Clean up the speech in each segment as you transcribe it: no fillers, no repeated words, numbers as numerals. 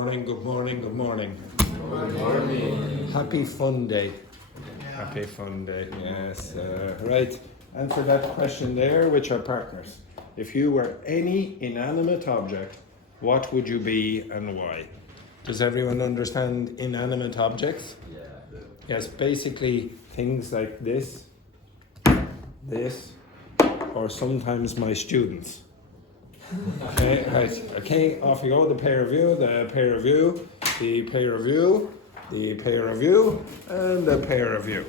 Morning, good morning, good morning. Good morning. Happy fun day. Happy fun day, yes. Right, answer that question there with your partners. If you were any inanimate object, what would you be and why? Does everyone understand inanimate objects? Yeah. Yes, basically things like this, or sometimes my students. Okay, right. Okay, off you go. The pair of you, the pair of you, the pair of you, the pair of you, and the pair of you.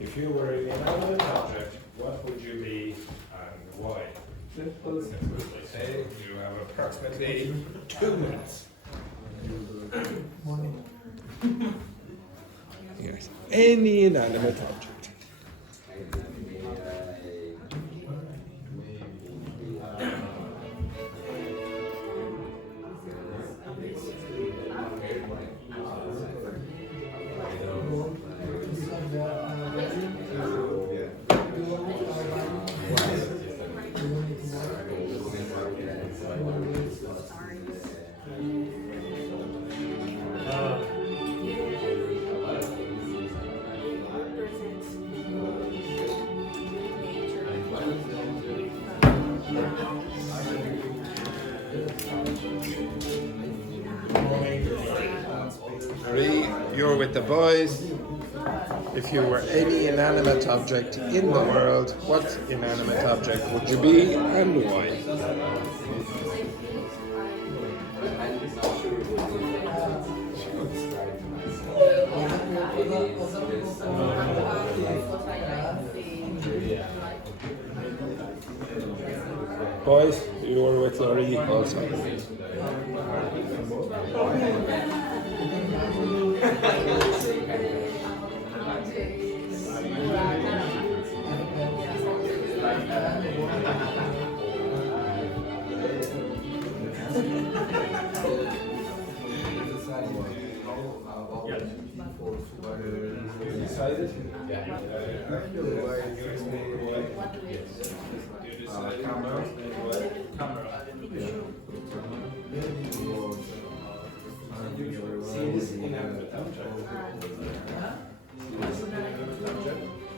If you were an inanimate object, what would you be and why? Simple. Okay, you have approximately 2 minutes. Yes, any inanimate object. You're with the boys. If you were any inanimate object in the world, what inanimate object would you be and why? Boys, you were with Laurie also. Decided? See this inanimate object.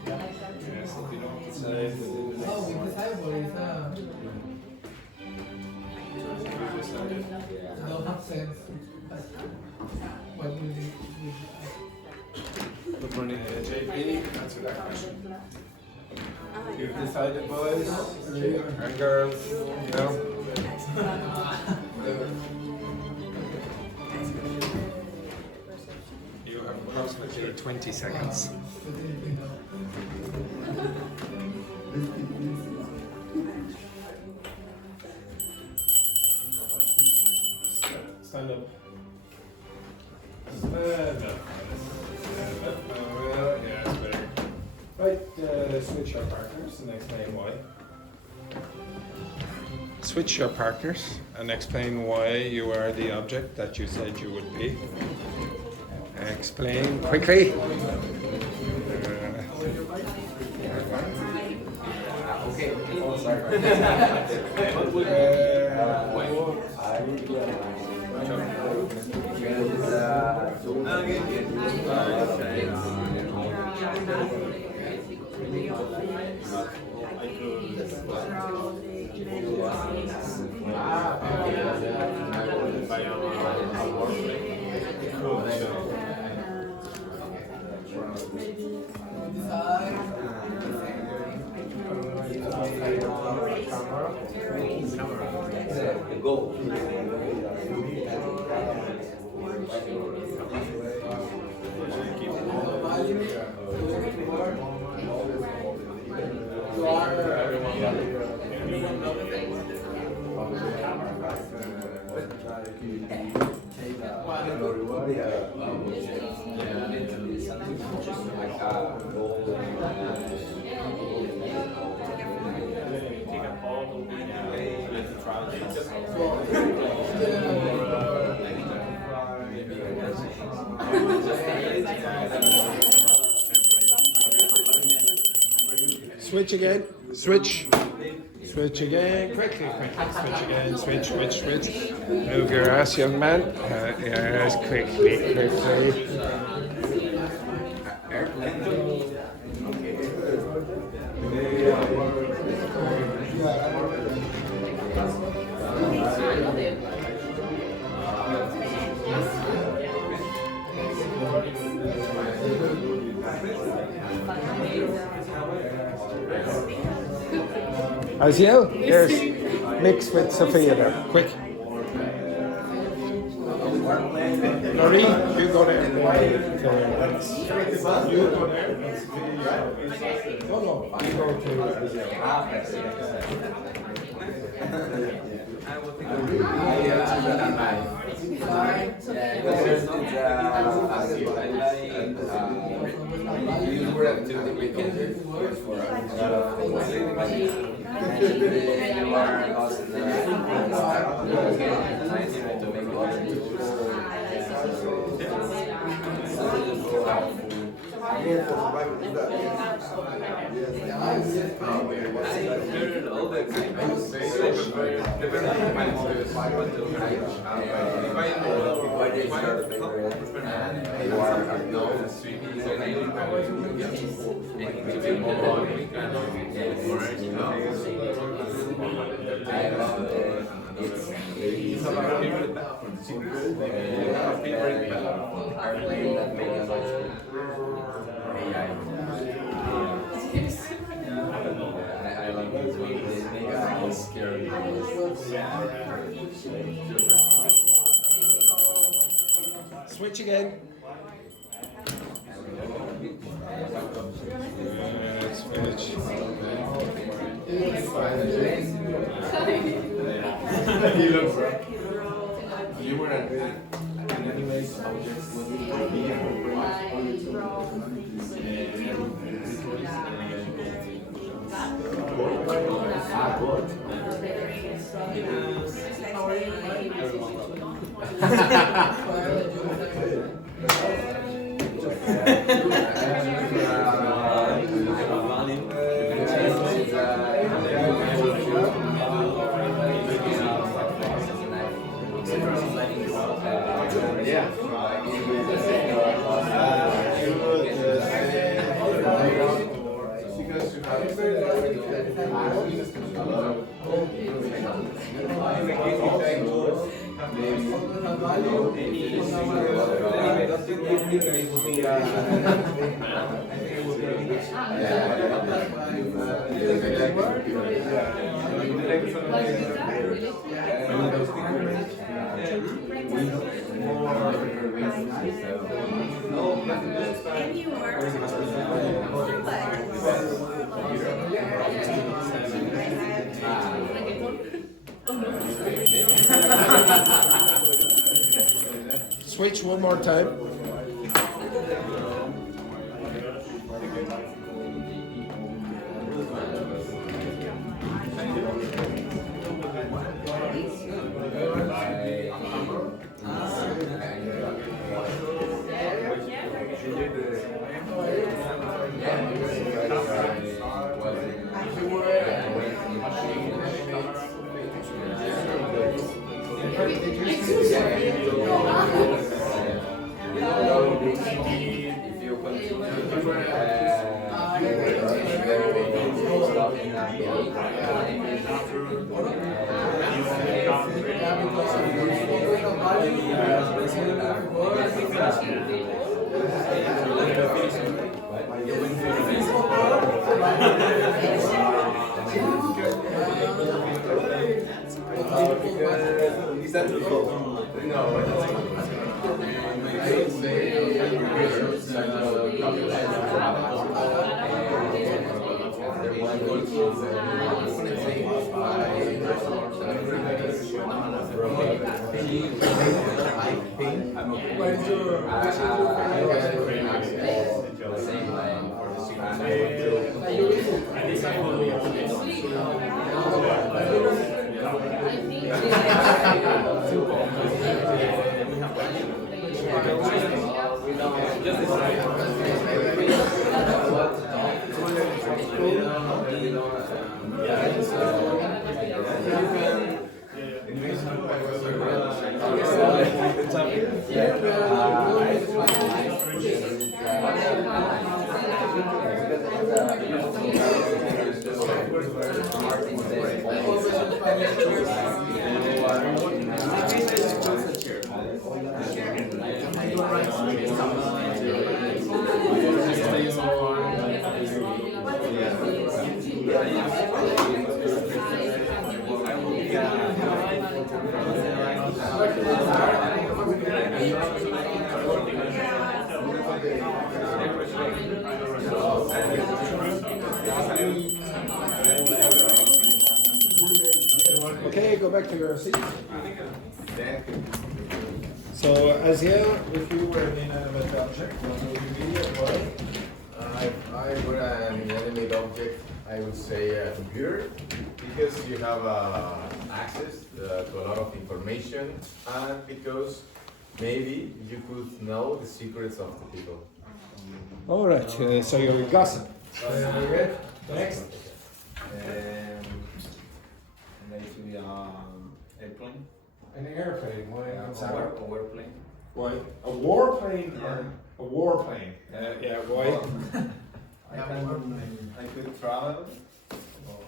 Yes, if you don't decide within the next one. You decided. Good morning, JP. Answer that question. You've decided, boys and girls. No? You have approximately 20 seconds. Stand up. Stand up. Yes, very good. Right, switch your partners and explain why. Switch your partners and explain why you are the object that you said you would be. Explain quickly. Go. Switch again. Switch. Switch again. Quickly, quickly. Switch again. Switch, switch, switch. Move your ass, young man. Yes, quickly. As you? Here's mix with Sofia there. Quick. Marie, you go there. You go there. No, you go to. Switch again. Switch. He looks right. You were an inanimate object would be Switch one more time. Okay, go back to your seat. So, Azia, if you were an inanimate object, what would you be and why? If I were an inanimate object, I would say a computer, because you have access to a lot of information, and because maybe you could know the secrets of the people. All right, so you're a gossip. Very good. Next. Maybe airplane. An airplane. Why? A warplane. Why? A warplane or a warplane? Yeah, why? I could travel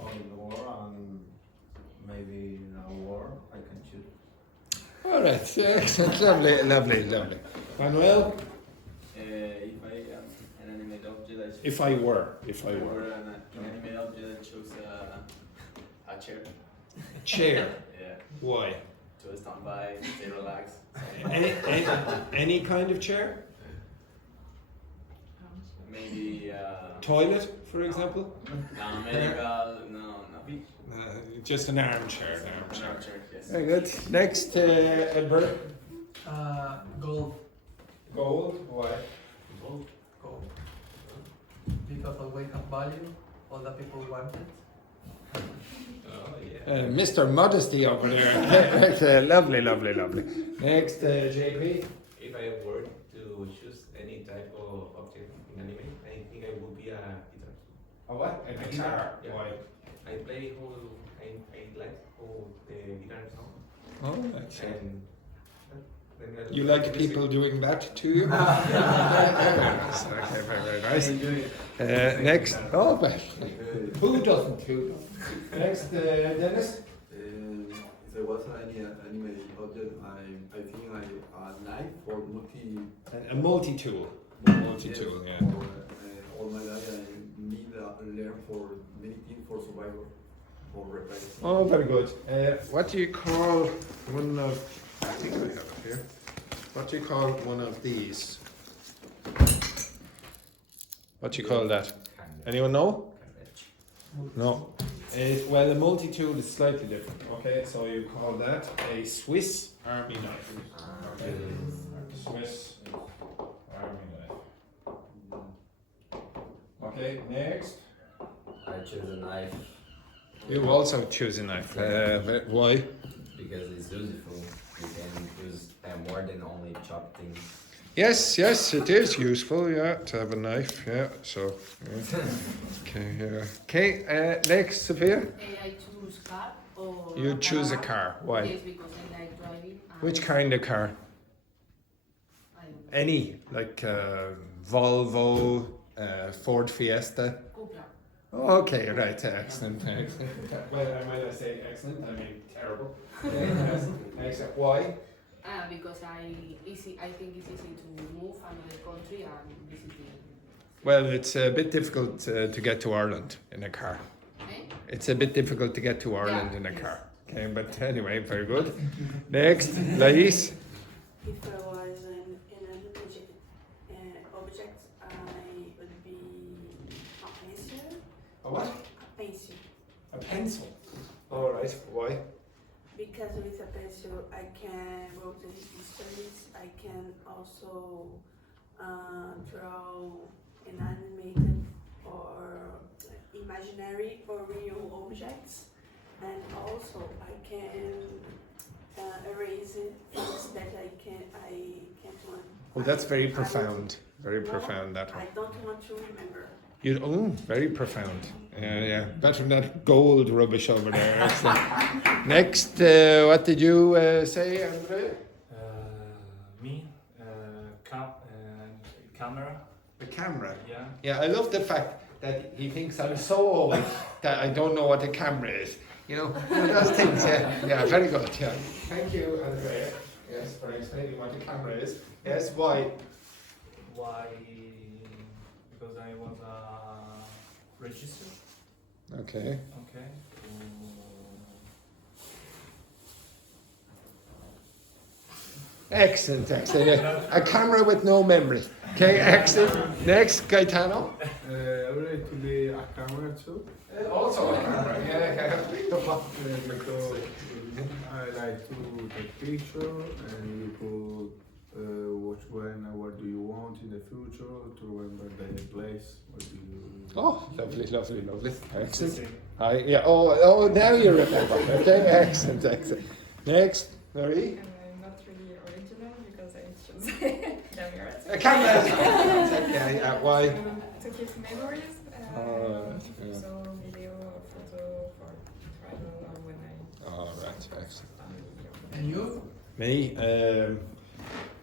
on the war and maybe in a war I can shoot. All right, excellent. Lovely, lovely, lovely. Manuel? If I am an animate object, I choose If I were. or an animate object, I choose a chair. A chair. Yeah, Why? to stand by, stay relaxed. Any kind of chair? Maybe Toilet, for example? non-medical, no, nothing. Just an armchair. An armchair, yes. Very good. Next, Edward. Gold. Gold. Why? Gold. Because of weight and value, all the people want it. Mr. Modesty over there. Lovely, lovely, lovely. Next, JP. If I were to choose any type of object in anime, I think I would be a guitar. A what? A guitar. Yeah. Why? I play whole, I like whole the guitar song. Oh, excellent. And You like people doing that to you? Okay, very, very nice. Next, oh, but who doesn't? Next, Dennis. If I was any animated object, I think a knife or A multi-tool. Multi-tool, yeah. All my life I need learn for many things for survival or repair. Oh, very good. What do you call one of? I think I have it here. What do you call one of these? What do you call that? Anyone know? No. Well, a multi-tool is slightly different. Okay, so you call that a Swiss Army knife. Okay. Swiss Army knife. Okay, next. I choose a knife You also choose a knife. Why? because it's useful. You can use more than only chop things. Yes, it is useful, yeah, to have a knife, yeah, so, yeah. Okay, yeah. Okay, next, Sofia? I choose car or You choose a car, why? Yes, because I like driving. and Which kind of car? I don't know. Any, like Volvo, Ford Fiesta? Cupra. Oh, okay, right, excellent. Well, when I say excellent, I mean terrible. Excellent. Why? Because I think it's easy to move another country and visiting. Well, it's a bit difficult to get to Ireland in a car. Eh? It's a bit difficult to get to Ireland Yeah, in a yes. car. Okay, but anyway, very good. Next, Lais. If I was an inanimate object, I would be a pencil. A what? A pencil. A pencil. All right. Why? Because with a pencil, I can write the histories. I can also draw inanimate or imaginary or real objects, and also I can erase things that I can't want. Well, that's very I would- profound. Very No, profound, that one. I don't want to remember. Very profound. Yeah. Better than that gold rubbish over there. Excellent. Next, what did you say, Andre? Me? camera. The camera. Yeah. Yeah, I love the fact that he thinks I'm so old that I don't know what a camera is. You know, those things. Yeah, yeah, very good. Yeah. Thank you, Andrea. Yes, for explaining what the camera is. Yes, why? Why? Because I was registered. Okay. Okay. Excellent, excellent. A camera with no memory. Okay, excellent. Next, Gaetano. I would like to be a camera too. Also a camera. Yeah, Because I like to take picture and you could watch when and what do you want in the future to remember the place. What do you? Oh, lovely, lovely, lovely. Excellent. Hi. Yeah. Oh, now you remember. Okay, excellent, excellent. Next, Marie. Not really original because I chose camera. A camera. Yeah. Why? To keep memories. Yeah. So video or photo for travel or when I. All right, excellent. And you? Me,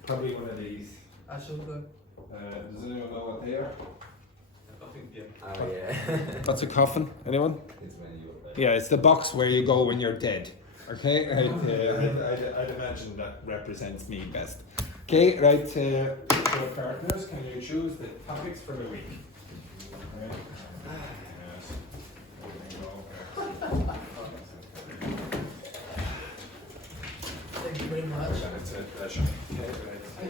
probably one of these. I should go. Does anyone know what they are? Oh yeah. That's a coffin. Anyone? It's when you. Yeah, it's the box where you go when you're dead. Okay, right. I'd imagine that represents me best. Okay, right. So partners, can you choose the topics for the week? Right. Yes. There you go. Thank you very much. It's a pleasure. Okay, right. There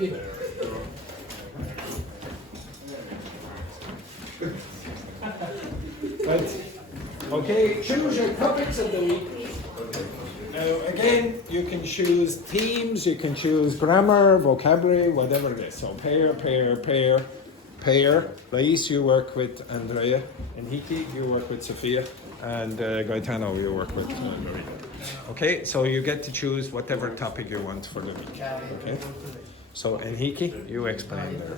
you go. Right. Okay, choose your topics of the week. Now, again, you can choose themes, you can choose grammar, vocabulary, whatever it is. So, pair. Lais, you work with Andrea. Enrique, you work with Sofia. And Gaetano, you work with Maria. Okay, so you get to choose whatever topic you want for the week. Okay? So, Enrique, you explain there.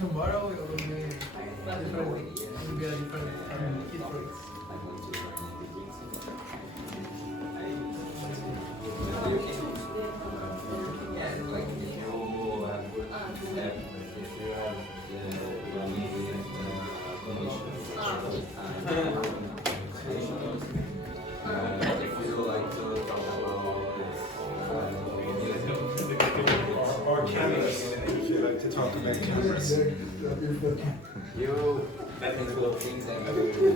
Tomorrow it will be different. It will be a different history. Or cameras, if you like to talk about cameras. You technical things that you.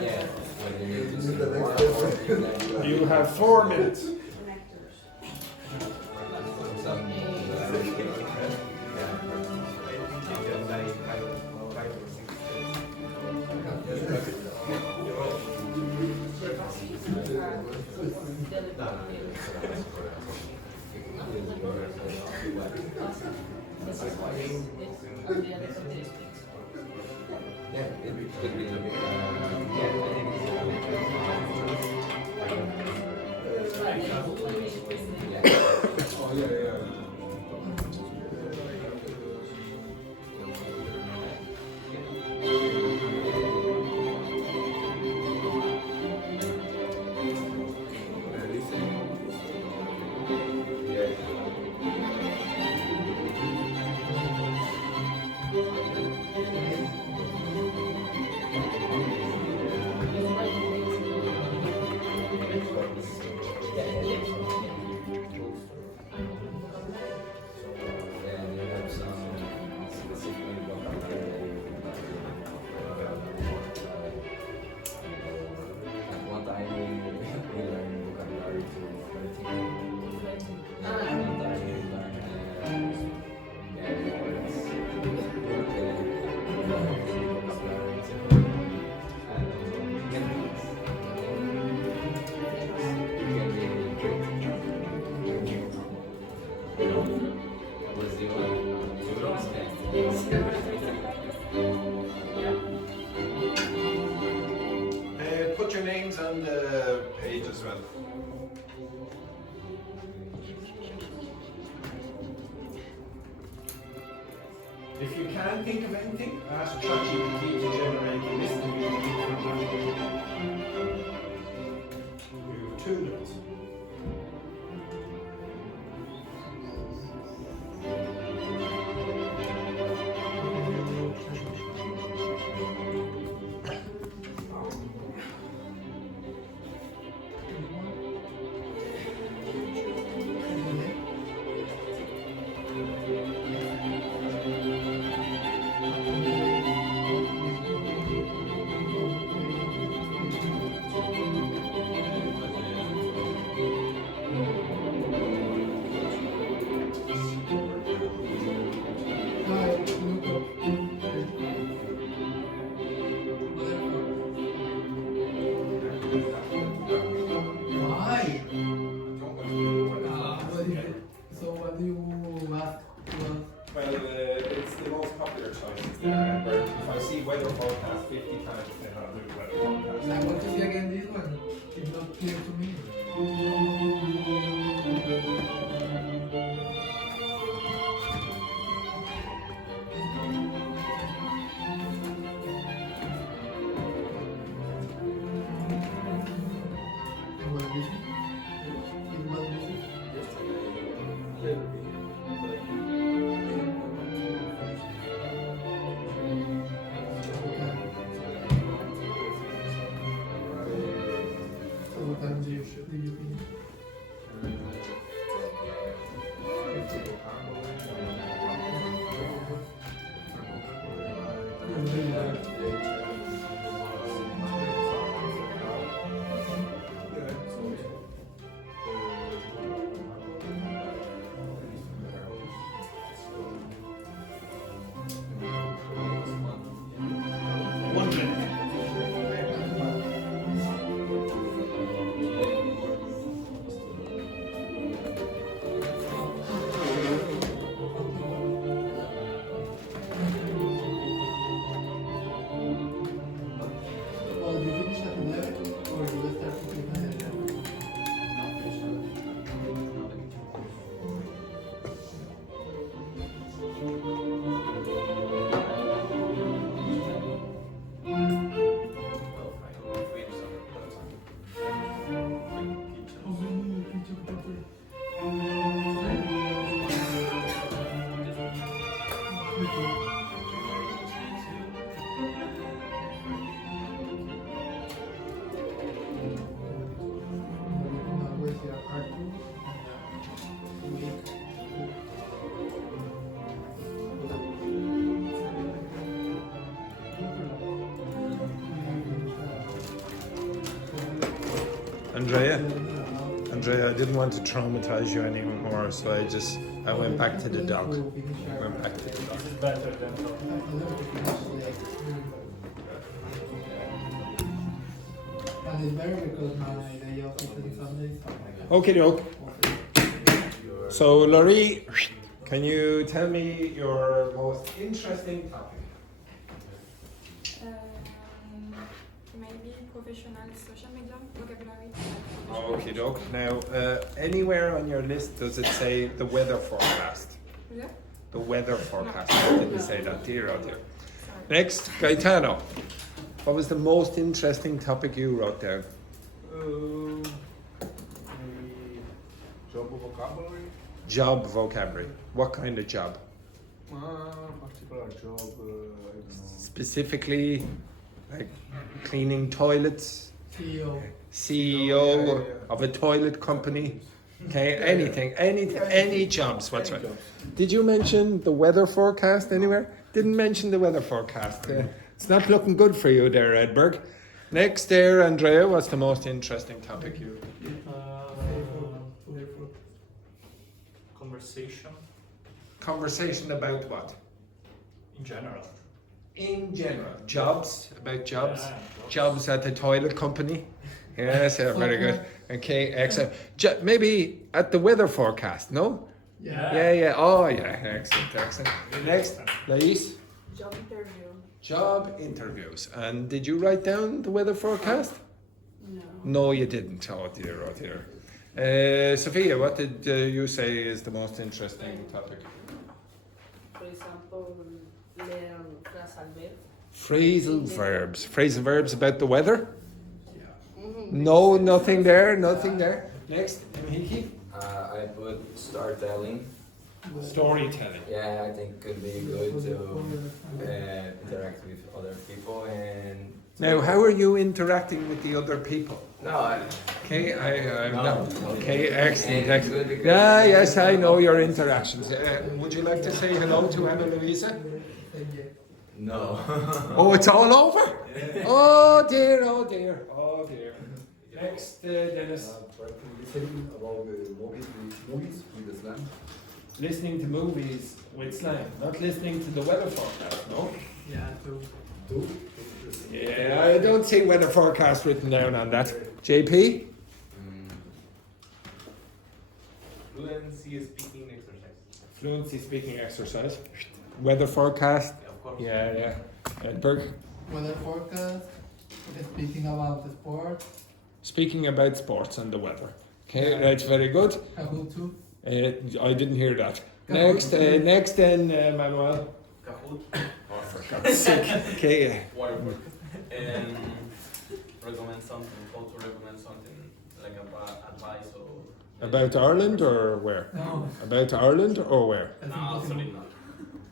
Yeah. When you need to see You have 4 minutes. some. Yeah, it could be. Yeah, I think it's. Oh, yeah. Put your names on the page as well. If you can't can't think of anything, ask ChatGPT to generate a list and you can pick from that. You have 2 minutes. Why? So what do you ask? Well, it's the most popular choices there. But if I see weather forecast 50 times, then I'll do weather forecast. I want to see again this one. It's not clear to me. What is it? It was busy. So what time do you finish? Well, you finish at 11 or you start at 11? Andrea, I didn't want to traumatize you anymore, so I went back to the dog. Went back to the dog. This is better than And it's better because my day off is on Sundays. Okay, doke. So, Laurie, can you tell me your most interesting topic? Maybe professional social media vocabulary. Okay, doke. Now, anywhere on your list does it say the weather forecast? Yeah? The weather forecast. I didn't say that, dear. Oh dear. Next, Gaetano. What was the most interesting topic you wrote down? Maybe job vocabulary. Job vocabulary. What kind of job? Particular job, I don't know. Specifically, like cleaning toilets, CEO. CEO of a toilet company. Okay, anything, any jobs whatsoever. Did you mention the weather forecast anywhere? Didn't mention the weather forecast. It's not looking good for you there, Edberg. Next there, Andrea, what's the most interesting topic you? conversation Conversation about what? in general. In general, jobs, about jobs. Yeah, Jobs at the toilet company. Yes, yeah, very good. Okay, excellent. Maybe at the weather forecast, no? Yeah. Oh, yeah, excellent. Next, Lais. Job interview. Job interviews. And did you write down the weather forecast? No. No, you didn't. Oh dear, oh dear. Sofia, what did you say is the most interesting topic? For example, learn Phrasal verbs. Phrasal verbs about the weather? No, nothing there, nothing there. Next, Mihiki. I put storytelling. Storytelling. Yeah, I think could be good to interact with other people and. Now, how are you interacting with the other people? No, Okay, I'm No. not. Okay, excellent, And excellent. good because- Yeah, yes, I know your interactions. Would you like to say hello to Anna Louisa? no. Oh, it's all over? Oh dear, oh dear, oh dear. Next, Dennis. Listening about the movies with the slang. Listening to movies with slang, not listening to the weather forecast, no? Yeah, too. Yeah, I don't see weather forecast written down on that. JP? Fluency speaking exercise. Fluency speaking exercise. Weather forecast? Of course. Yeah. Edberg? Weather forecast. Speaking about the sport. Speaking about sports and the weather. Okay, that's very good. Kahoot too. I didn't hear that. Kahoot. Next then, Manuel. Kahoot. Oh, for God's sake. Okay. Whatever. And recommend something. How to recommend something like advice or. About Ireland or where? No. About Ireland or where? That's No, impossible. absolutely not.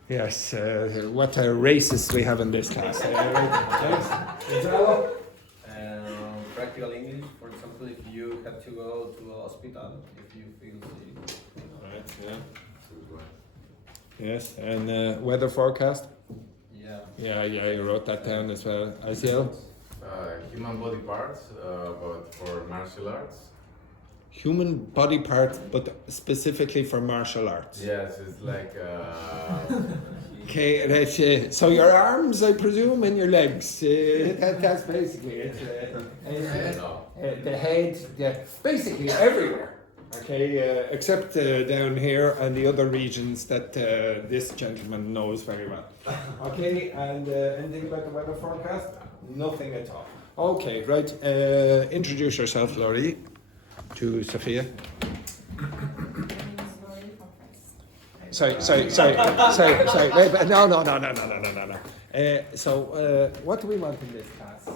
Yes, what racists we have in this class. Next. Gonzalo? Practical English, for example, if you have to go to a hospital, if you feel sick. Right, yeah. Yes, and weather forecast? Yeah. Yeah, you wrote that down as well. ICL? Human body parts, but for martial arts. Human body parts, but specifically for martial arts. Yes, it's like. Okay, that's so your arms, I presume, and your legs. That's basically it. The head, yeah, basically everywhere. Okay, except down here and the other regions that this gentleman knows very well. Okay, and anything about the weather forecast? Nothing at all. Okay, right. Introduce yourself, Laurie, to Sofia. Sorry. Wait, no. So, what do we want in this class,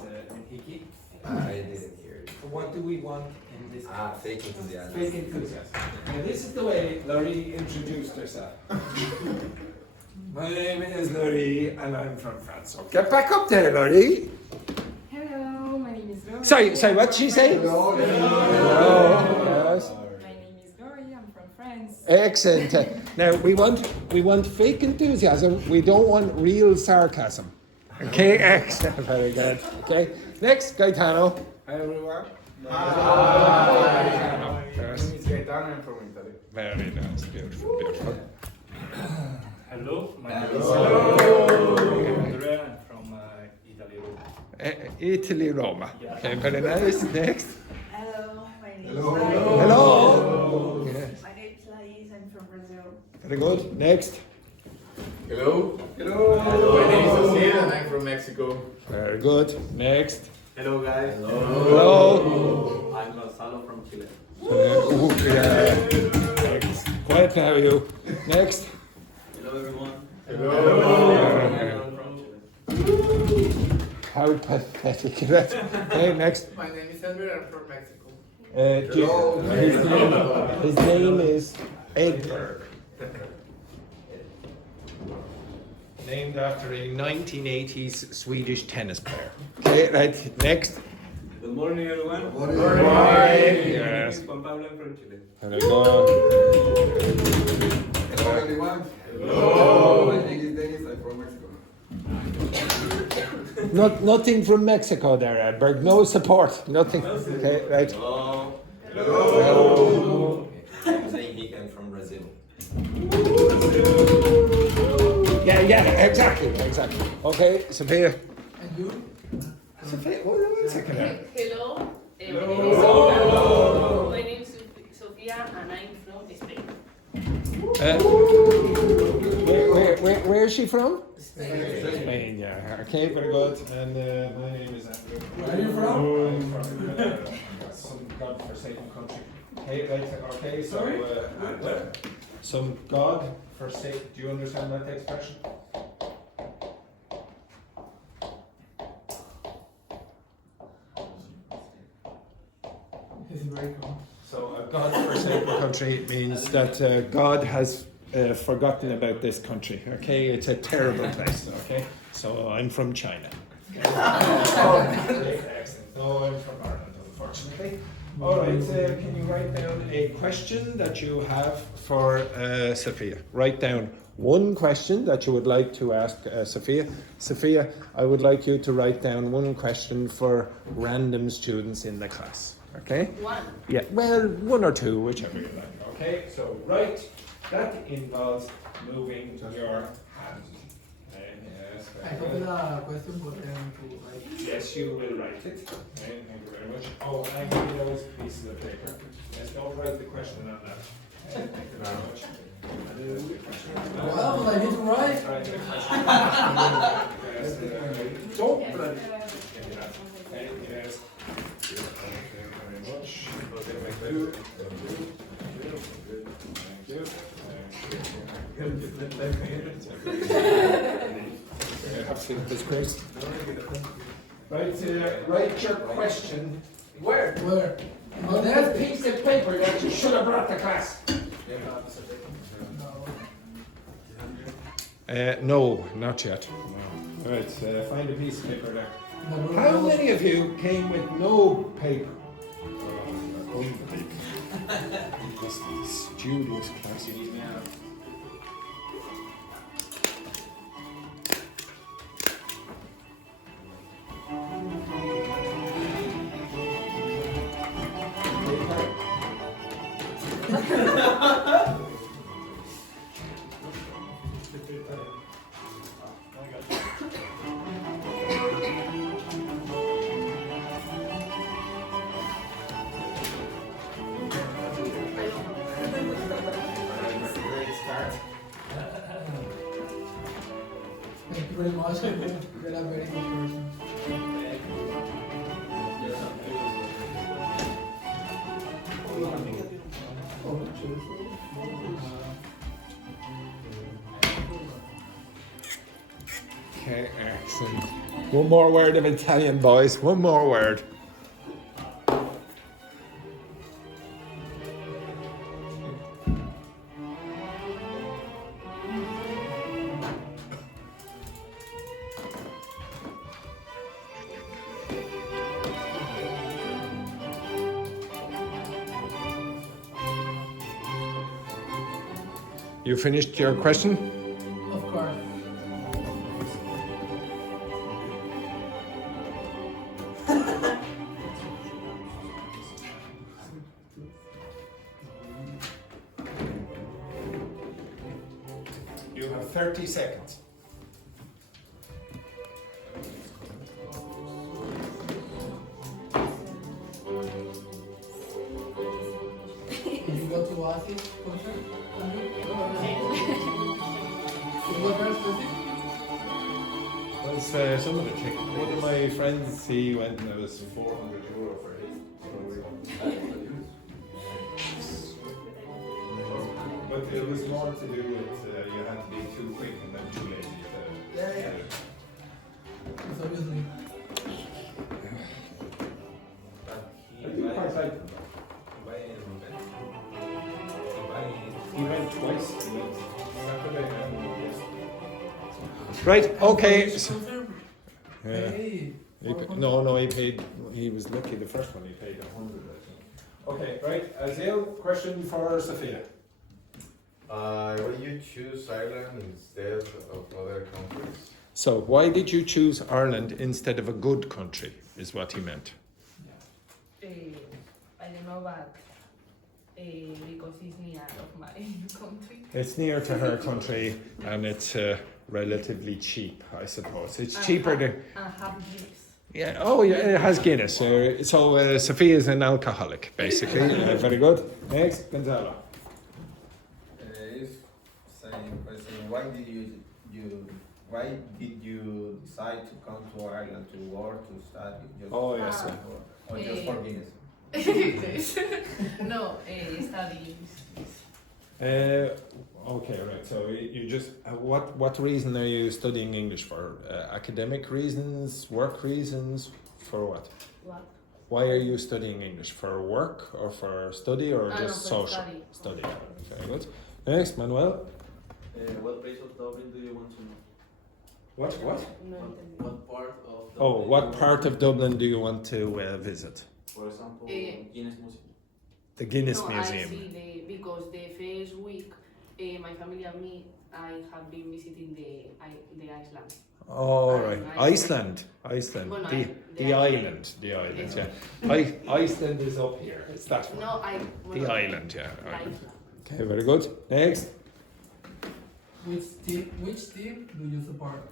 Hiki? I didn't hear it. What do we want in this class? Fake enthusiasm. Fake enthusiasm. Now, this is the way Laurie introduced herself. My name is Laurie, and I'm from France. So get back up there, Laurie. Hello, my name is Lori. Sorry, what'd she say? Hello. Yes. My name is Lori, I'm from France. Excellent. Now we want fake enthusiasm. We don't want real sarcasm. Okay, excellent. Very good. Okay. Next, Gaetano. Hi everyone. Gaetano. My name is Gaetano. I'm from Italy. Very nice. Beautiful. Hello, my name is Andrea. I'm from Italy. Italy, Roma. Okay, very nice. Next. Hello, my name is Hello. Laís. Hello. Yes. My name is Laís, I'm from Brazil. Very good. Next. Hello. My name is Sofia and I'm from Mexico. Very good. Next. Hello, guys. Hello. I'm Gonzalo from Chile. Next. Quiet now, you. Next. Hello, everyone. Hello. I'm from Chile. How pathetic. Okay, next. My name is Andrea, I'm from Mexico. His name is Edberg. Named after a 1980s Swedish tennis player. Okay, right, next. Good morning, everyone. Good morning. Yes. Juan Pablo, I'm from Chile. Very good. Hello everyone. Hello. My name is Dennis, I'm from Mexico. Nothing from Mexico there, Edberg. No support. Nothing. Okay, right. Hello. I'm saying he came from Brazil. Yeah, exactly. Okay, Sophia. And you? Sophia, one second there. Hello. My name is Sofia and I'm from Spain. Where is she from? Spain. Spain, yeah. Okay, very good. And my name is Andrew. Where are you from? I'm from some godforsaken country. Okay, right. Okay, so some godforsaken. Do you understand that expression? It's very cool. So a God-forsaken country means that God has forgotten about this country. Okay, it's a terrible place. Okay, so I'm from China. Excellent. No, I'm from Ireland, unfortunately. All right, can you write down a question that you have for Sofia? Write down one question that you would like to ask Sofia. Sofia, I would like you to write down one question for random students in the class. Okay? One. Yeah, well, one or two, whichever you like. Okay, so write. That involves moving your hand. Yes, I very copy good. the question for them to write. Yes, you will write it. Okay, thank you very much. Oh, I give you those pieces of paper. Yes, don't write the question on that. Thank you very much. Well, I need to write. Write the question. Yes, don't write. Yes. Thank you very much. Okay, thank you. Thank you. Thank you. That's great. Right, write your question. Where? Where? On that piece of paper that you should have brought to class. No, not yet. No. Right, find a piece of paper there. How many of you came with no paper? This student class. Thank you very much. You're a very good person. Okay, excellent. One more word of Italian, boys. One more word. You finished your question? Of course. You have 30 seconds. Did you go to Oasis concert? You go first, Well, some of the tickets. One of my friends, he went and it was €400 for his. But it was more to do with you had to be too quick and then too lazy to. Yeah. It's obviously. I think quite like them. He went twice. He went Saturday and yesterday. Right, okay. Hey. No, he paid. He was lucky. The first one he paid 100. I think. Okay, right. Azil, question for Sofia. Why do you choose Ireland instead of other countries? So, why did you choose Ireland instead of a good country? Is what he meant. I don't know, but because it's near of my country. It's near to her country, and it's relatively cheap, I suppose. It's cheaper than. Have Guinness. Yeah. Oh, yeah. It has Guinness. So Sofia is an alcoholic, basically. Very good. Next, Gonzalo. If same question, why did you decide to come to Ireland to work, to study? Just Oh, yes. or just for Guinness? No, study. Okay, right. So you just what reason are you studying English for? Academic reasons, work reasons, for what? What? Why are you studying English? For work or for study or No, just for social? study. Very good. Next, Manuel. What place of Dublin do you want to know? What? No, What part of Dublin? Oh, do you what want part to of Dublin do you want to visit? For example, Guinness Museum. The Guinness no, Museum. I see because the first week, my family and me, I have been visiting the Iceland. Oh, right. Iceland. Iceland. Well, no, the the island. The island, yeah. Iceland is up here. It's that one. No, The island, yeah. the Right. Iceland. Okay, very good. Next. Which team do you support?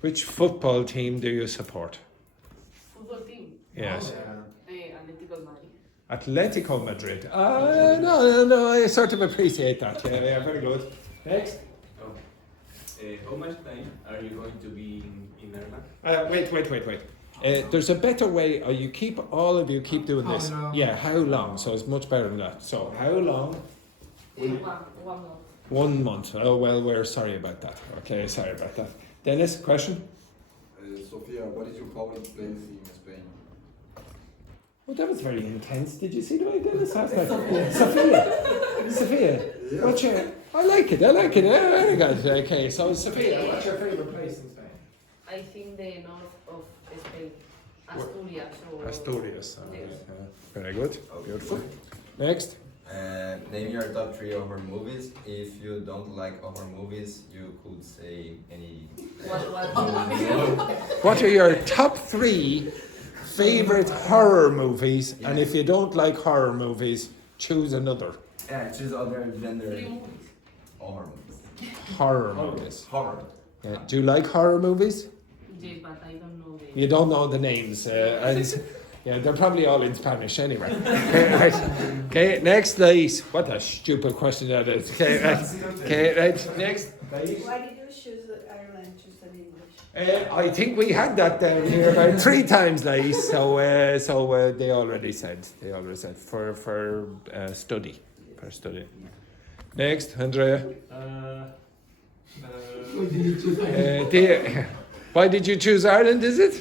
Which football team do you support? Football team. Yes. Atlético de Madrid. Atletico Madrid. No, I sort of appreciate that. Yeah, very good. Next. How much time are you going to be in Ireland? Wait. There's a better way. All of you keep doing this. How long? Yeah, how long? So it's much better than that. So how long? One month. 1 month. Oh, well, we're sorry about that. Okay, sorry about that. Dennis, question? Sofia, what is your favorite place in Spain? Well, that was very intense. Did you see the way Dennis asked that? Sophia, Yeah. what's your... I like it. Very good. Okay, so Sophia, what's your favourite place in Spain? I think the north of Spain, Asturias. Or Asturias. Yes. Very good. Beautiful. Next. Name your top 3 horror movies. If you don't like horror movies, you could say any. What are your top 3 favourite horror movies? And if you don't like horror movies, choose another. Yeah, choose other gender. 3 movies. Horror movies. Horror movies. Horror. Yeah. Do you like horror movies? Yes, but I don't know the. You don't know the names. Yeah, they're probably all in Spanish anyway. Okay, right. Okay, next, Lais. What a stupid question that is. Okay, right. Next, Lais. Why did you choose Ireland to study English? I think we had that down here about 3 times, Lais. So they already said for study, for study. Next, Andrea. Why did you choose Ireland? Why did you choose Ireland? Is it?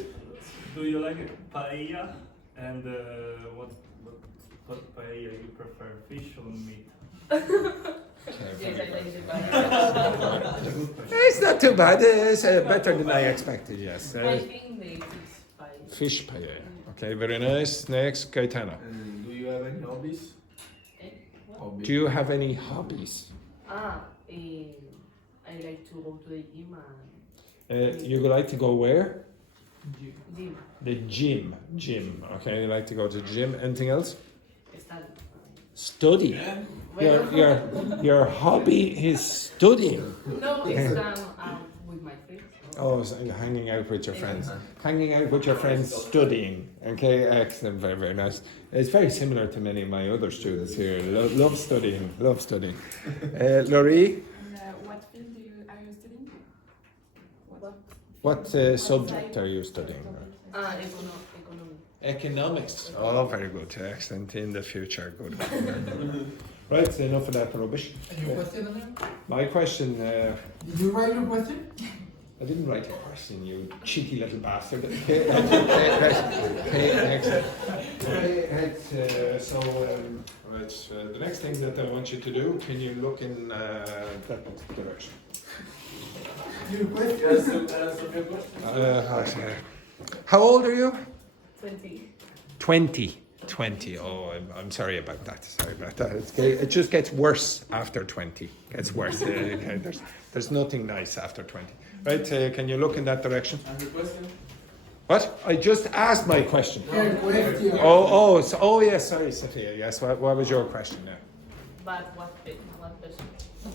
Do you like paella? And what paella you prefer, fish or meat? Yes, I like the Paella. It's not too bad. It's better than I expected. Yes. I think the fish pie. Fish paella. Okay, very nice. Next, Gaetano. Do you have any hobbies? What? Hobbies? Do you have any hobbies? I like to go to the gym and You like to go where? gym. The gym. Gym. Okay, you like to go to the gym. Anything else? Study. Study. Your hobby is studying. No, it's with my friends. Oh, so hanging out with your friends. Hanging out with your friends, studying. Okay, excellent, very, very nice. It's very similar to many of my other students here. Love studying, love studying. Laurie, What field are you studying? what subject are you studying? Economy. Economics. Oh, very good, excellent. In the future, good. Right, so enough of that rubbish. And your question, Daniel? My question. Did you write your question? I didn't write your question, you cheeky little bastard. Okay, next. The next thing that I want you to do, can you look in that direction? Your question? How old are you? 20. 20. Oh, I'm sorry about that. It just gets worse after 20. Gets worse. There's nothing nice after 20. Right? Can you look in that direction? And the question? What? I just asked my question. Your question. Oh, yes. Sorry, Sophia. Yes. What was your question now? But what person?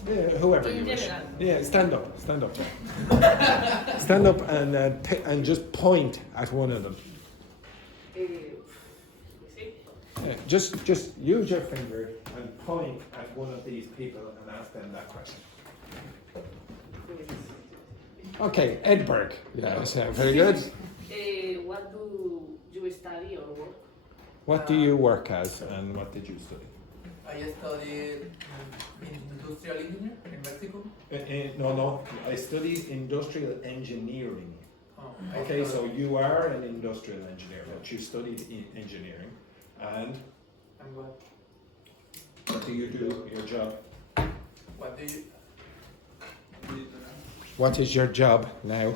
Yeah, whoever you In wish. general. Yeah, stand up. Stand up and just point at one of them. Yeah, just use your finger and point at one of these people and ask them that question. Okay, Edberg. Yes, very good. What do you study or work? What do you work as and what did you study? I studied industrial engineer in Mexico. No, I studied industrial engineering. Oh, Okay, so you are an industrial engineer, but you studied engineering, and And what? what do you do? Your job? What do you? What is your job now?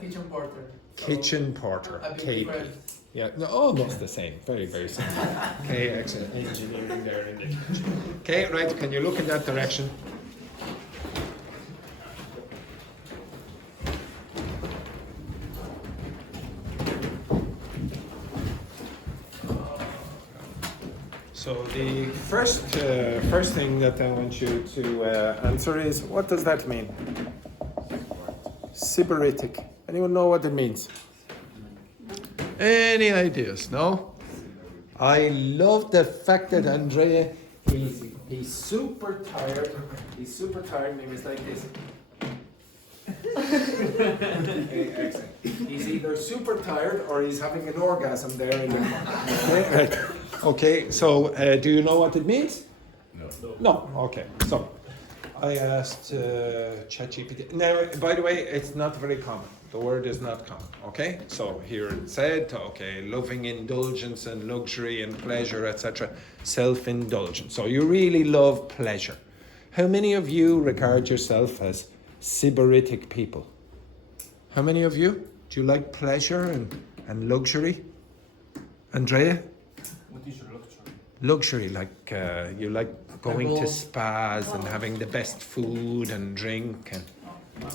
Kitchen porter. So, Kitchen porter, a big KP. difference. Yeah, no, almost the same. Very, very similar. Okay, excellent. Engineering there in the kitchen. Okay, right, can you look in that direction? So the first thing that I want you to answer is, what does that mean? Sybaritic. Anyone know what it means? Any ideas? No? I love the fact that Andrea, he's super tired. He's super tired and he was like this. Okay, excellent. He's either super tired or he's having an orgasm there in the okay, right. Okay, so do you know what it means? No. No. Okay, so I asked ChatGPT. Now, by the way, it's not very common. The word is not common. Okay, so here it said, okay, loving indulgence and luxury and pleasure, etc. Self-indulgence. So you really love pleasure. How many of you regard yourself as sybaritic people? How many of you? Do you like pleasure and luxury? Andrea? What is your luxury? Luxury, like you like going to spas and having the best food and drink and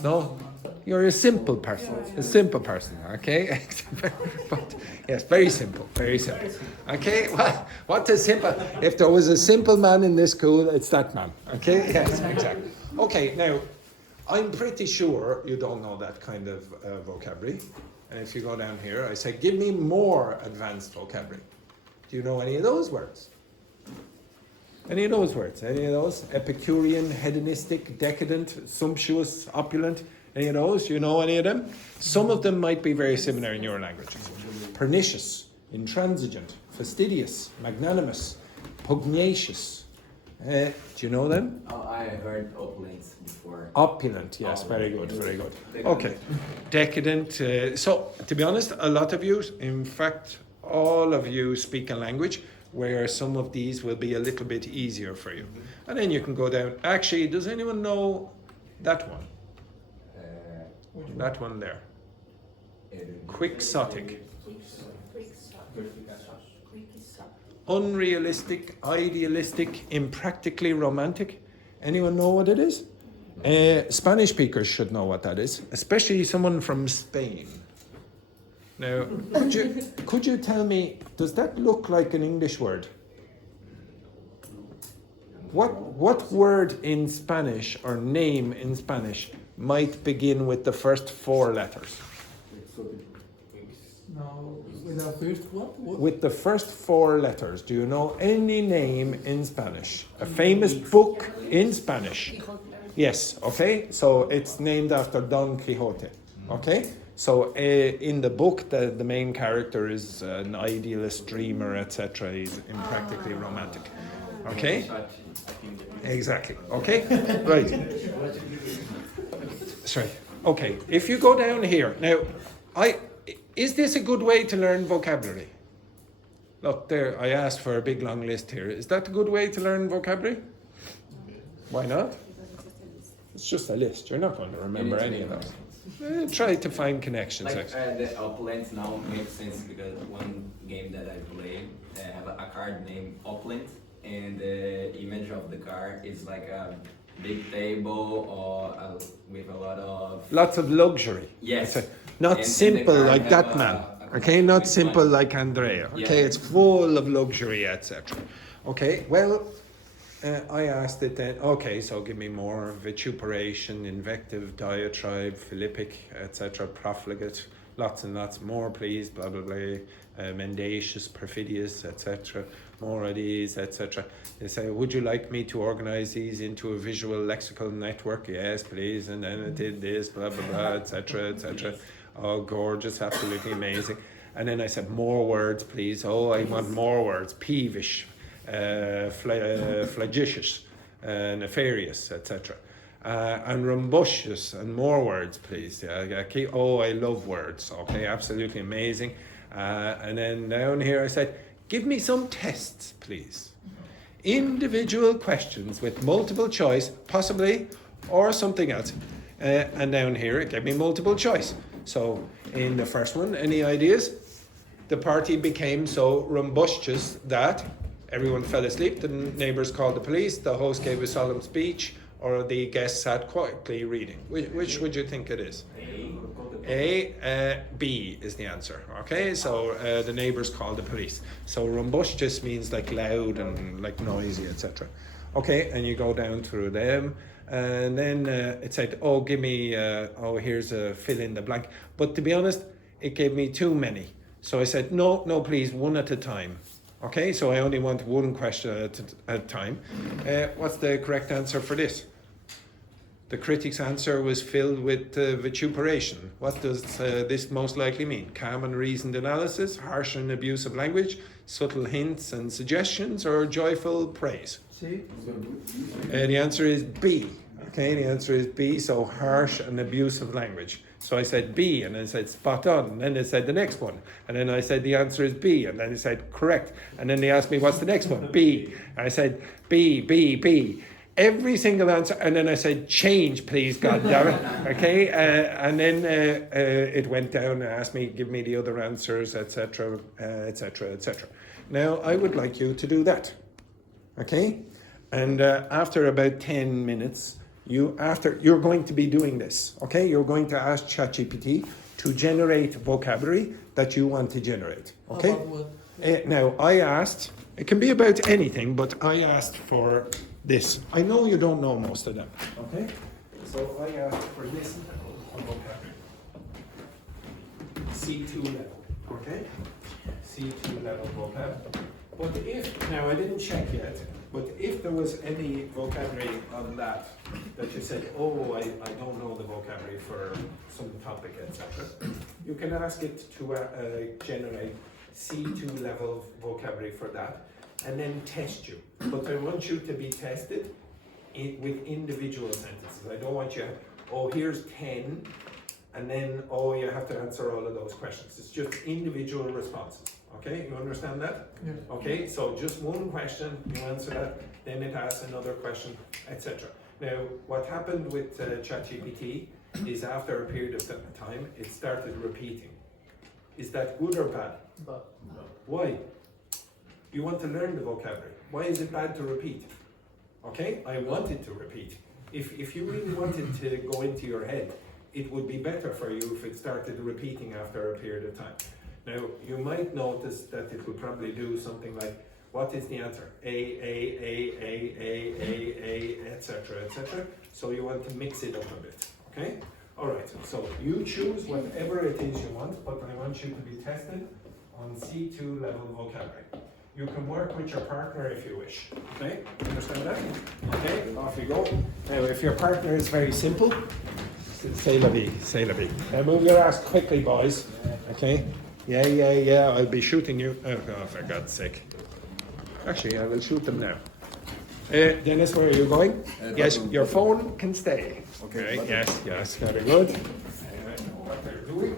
no? You're a simple person. A simple person, okay? But yes, very simple, very simple. Okay, well, what is simple? If there was a simple man in this school, it's that man. Okay, yes, exactly. Okay, now I'm pretty sure you don't know that kind of vocabulary. And if you go down here, I say, give me more advanced vocabulary. Do you know any of those words? Any of those words? Any of those? Epicurean, hedonistic, decadent, sumptuous, opulent? Any of those? You know any of them? Some of them might be very similar in your languages. Pernicious, intransigent, fastidious, magnanimous, pugnacious. Do you know them? Oh, I heard opulent before. Opulent, yes, very good, very good. Okay, decadent. So, to be honest, a lot of you, in fact, all of you speak a language where some of these will be a little bit easier for you. And then you can go down. Actually, does anyone know that one? That one there. Quixotic. Unrealistic, idealistic, impractically romantic. Anyone know what it is? Spanish speakers should know what that is, especially someone from Spain. Now, could you tell me, does that look like an English word? What word in Spanish or name in Spanish might begin with the first 4 letters? No, with the first what? With the first 4 letters, do you know any name in Spanish? A famous book in Spanish. Yes, okay, so it's named after Don Quixote, okay? So in the book, the main character is an idealist dreamer, etc. He's impractically romantic, okay? Exactly, okay, right. Sorry, okay, if you go down here, now, is this a good way to learn vocabulary? Look, there, I asked for a big long list here. Is that a good way to learn vocabulary? Why not? It's just a list. You're not going to remember any of those. Try to find connections. Like the opulent now makes sense because one game that I played, I have a card named Opulent, and the image of the card is like a big table or with a lot of... Lots of luxury. Yes. Not simple like that man. Okay, not simple like Andrea. Okay, it's full of luxury, etc. Okay, well, I asked it then, okay, so give me more vituperation, invective, diatribe, philippic, etc., profligate, lots and lots more, please, blah, blah, blah, mendacious, perfidious, etc., more of these, etc. They say, would you like me to organize these into a visual lexical network? Yes, please, and then it did this, blah, blah, blah, etc., etc. Oh, gorgeous, absolutely amazing. And then I said, more words, please. Oh, I want more words. Peevish, flagitious, nefarious, etc. and rumbustious and more words, please. Oh, I love words. Okay, absolutely amazing. And then down here I said, give me some tests, please. Individual questions with multiple choice, possibly, or something else. And down here it gave me multiple choice. So in the first one, any ideas? The party became so rumbustious that everyone fell asleep, the neighbours called the police, the host gave a solemn speech, or the guests sat quietly reading. Which would you think it is? B is the answer. Okay, so the neighbours called the police. So rumbustious means like loud and like noisy, etc. Okay, and you go down through them, and then it said, oh, give me, here's a fill in the blank. But to be honest, it gave me too many. So I said, no, please, one at a time. Okay, so I only want one question at a time. What's the correct answer for this? The critic's answer was filled with vituperation. What does this most likely mean? Calm and reasoned analysis, harsh and abusive language, subtle hints and suggestions, or joyful praise? See? The answer is B. Okay, the answer is B, so harsh and abusive language. So I said B, and then I said spot on, and then they said the next one. And then I said the answer is B, and then they said correct. And then they asked me, what's the next one? B. And I said B. Every single answer, and then I said, change, please, God damn it. Okay, and then it went down and asked me, give me the other answers, etc., etc., etc. Now, I would like you to do that. Okay? And after about 10 minutes, you're going to be doing this. Okay? You're going to ask ChatGPT to generate vocabulary that you want to generate. Okay? How about what? Now, I asked, it can be about anything, but I asked for this. I know you don't know most of them. Okay? So I asked for this vocabulary. C2 level. Okay? C2 level vocab. But if, now I didn't check yet, but if there was any vocabulary on that you said, oh, I don't know the vocabulary for some topic, etc., you can ask it to generate C2 level vocabulary for that, and then test you. But I want you to be tested with individual sentences. I don't want you, oh, here's 10, and then, oh, you have to answer all of those questions. It's just individual responses. Okay, you understand that? Yes. Okay, so just one question, you answer that, then it asks another question, etc. Now, what happened with ChatGPT is after a period of time, it started repeating. Is that good or bad? But Why? You want to learn the vocabulary. Why is it bad to repeat? Okay, I want it to repeat. If you really wanted to go into your head, it would be better for you if it started repeating after a period of time. Now, you might notice that it will probably do something like, what is the answer? A, etc., etc. So you want to mix it up a bit, okay? All right, so you choose whatever it is you want, but I want you to be tested on C2 level vocabulary. You can work with your partner if you wish, okay? Understand that? Okay, off you go. Now, if your partner is very simple, say la vie, say la vie. Move your ass quickly, boys, okay? Yeah, I'll be shooting you. Oh, for God's sake. Actually, I will shoot them now. Dennis, where are you going? Yes, your phone can stay. Okay, right, yes, very good. I know what they're doing.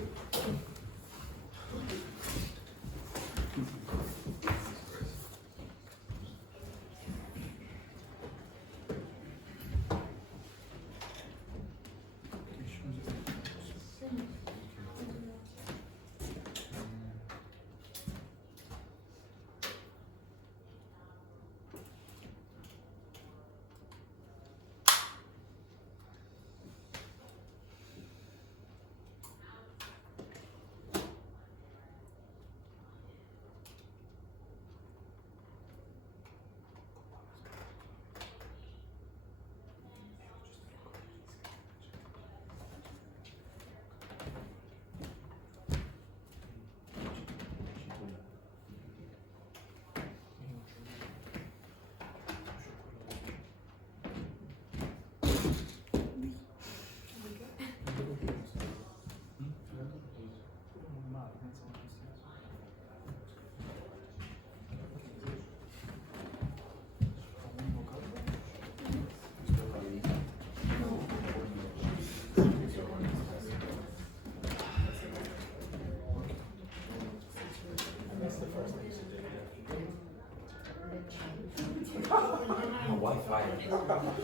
fire.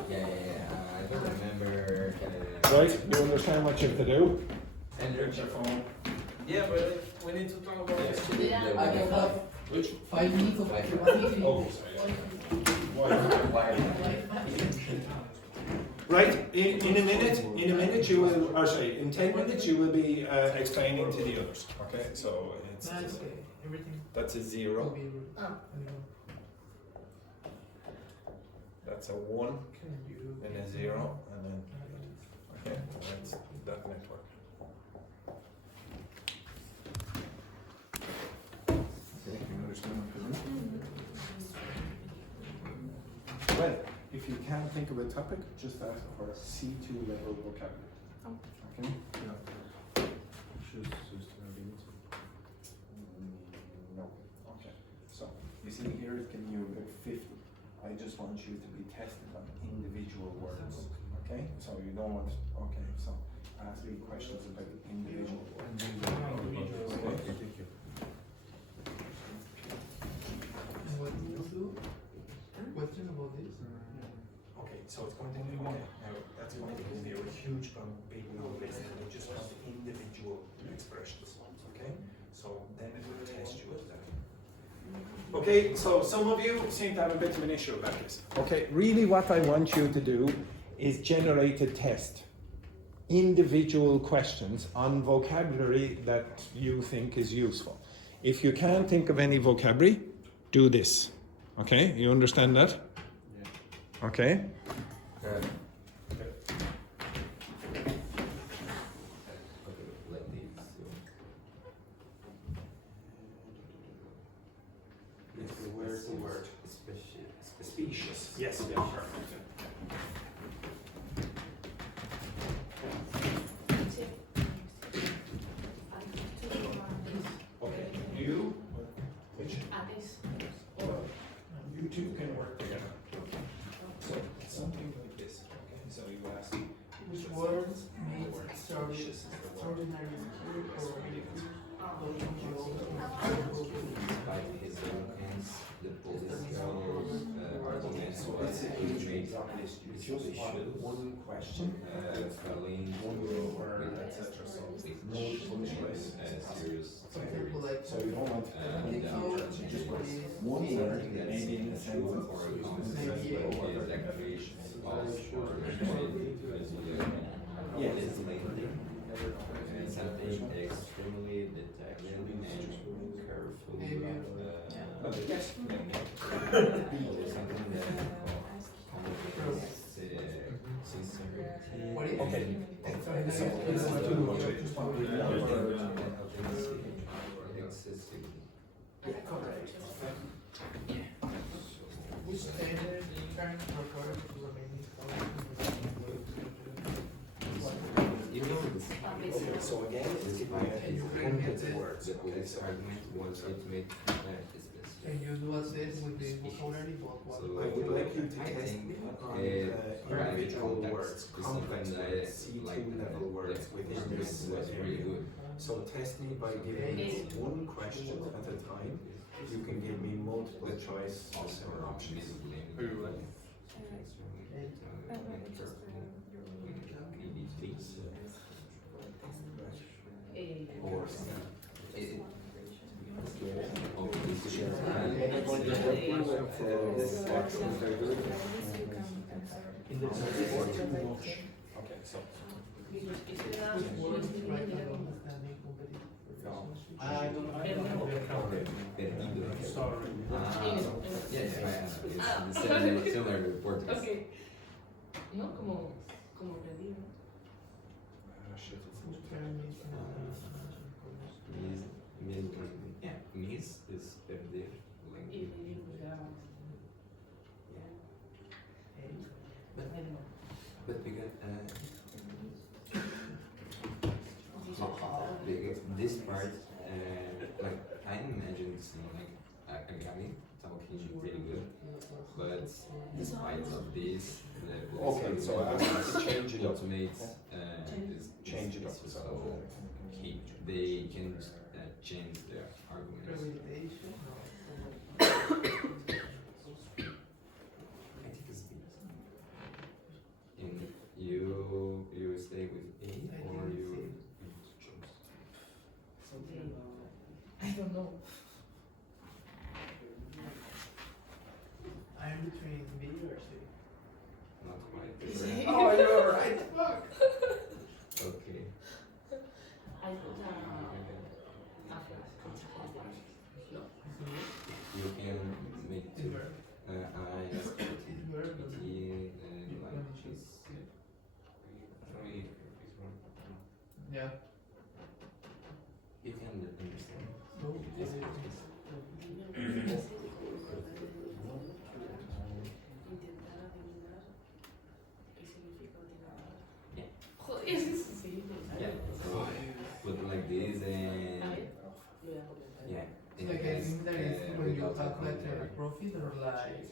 Yeah. I don't remember. Right? You understand what you have to do? Enter your phone. Yeah, but we need to talk about this. I can have Which? 5 minutes of activity. Oh, right, in a minute you will, or sorry, in 10 minutes you will be explaining to the others. Okay, so it's, No, it's okay. Everything that's a will 0, be good. that's a 1, Can you? and a 0, and then, okay, that's that network. Okay, you understand what I mean? Well, if you can't think of a topic, just ask for a C2 level vocabulary. Okay? No. Okay. So, you see here, can you get 50? I just want you to be tested on individual words. Okay? So you don't want, okay, so ask me questions about individual words. Okay? What do you do? Question about this? Okay, so it's going to be, okay, now that's going to be a huge big long list, and we just want the individual expressions, okay? So then it will test you at that. Okay, so some of you seem to have a bit of an issue about this. Okay, really what I want you to do is generate a test. Individual questions on vocabulary that you think is useful. If you can't think of any vocabulary, do this. Okay, you understand that? Yeah. Okay? Good. Where's the word? Species. Yes, yeah, perfect. Okay, you, which, you two can work together. So, something like this, okay, so you ask. Which words made extraordinary skill or Despite his eloquence, the political arguments So was it's a huge made example. You just want one question, falling one word, etc. So multiple choice. serious. some people like So you don't want And, you just want one word, maybe in a sentence, or or actually yes. is lately and something extremely detailed and careful. Yes. Something that sincerity. What is Okay. So this is too much. I just want to Excessive. which standard current record to remain So again, it's giving you hundreds of words. The police argument was it made Can you do assess with the vocabulary book? So I would like you to I test think, me on private individual context words, is complex something that words, I C2 like level words within this was really area. good. So test me by giving me one question at a time. You can give me multiple choice or options. Or Okay, so Which words right now understanding competitive relationship? I don't Sorry. similar to Portuguese. Okay. No, como perdido. Which term is Miss is perder. Y pues ya. But because this part, like I imagine it's like a guy talking really good, but despite of this, the Okay, so I ask you to change it up. automate Change it up. so they can change their arguments. Rehabilitation? I think it's I don't know. I'm between B or C. Not quite. Oh, you're right. Fuck. Okay. I put a No. You can make It's two. verb. I asked It's verb. like this. Yeah. You can understand. So, Yes, yes. intentar adivinar qué significa adivinar. Yeah. Joder, sí. Yeah. So put like this and yeah. so like I think that is when you have like a profit or like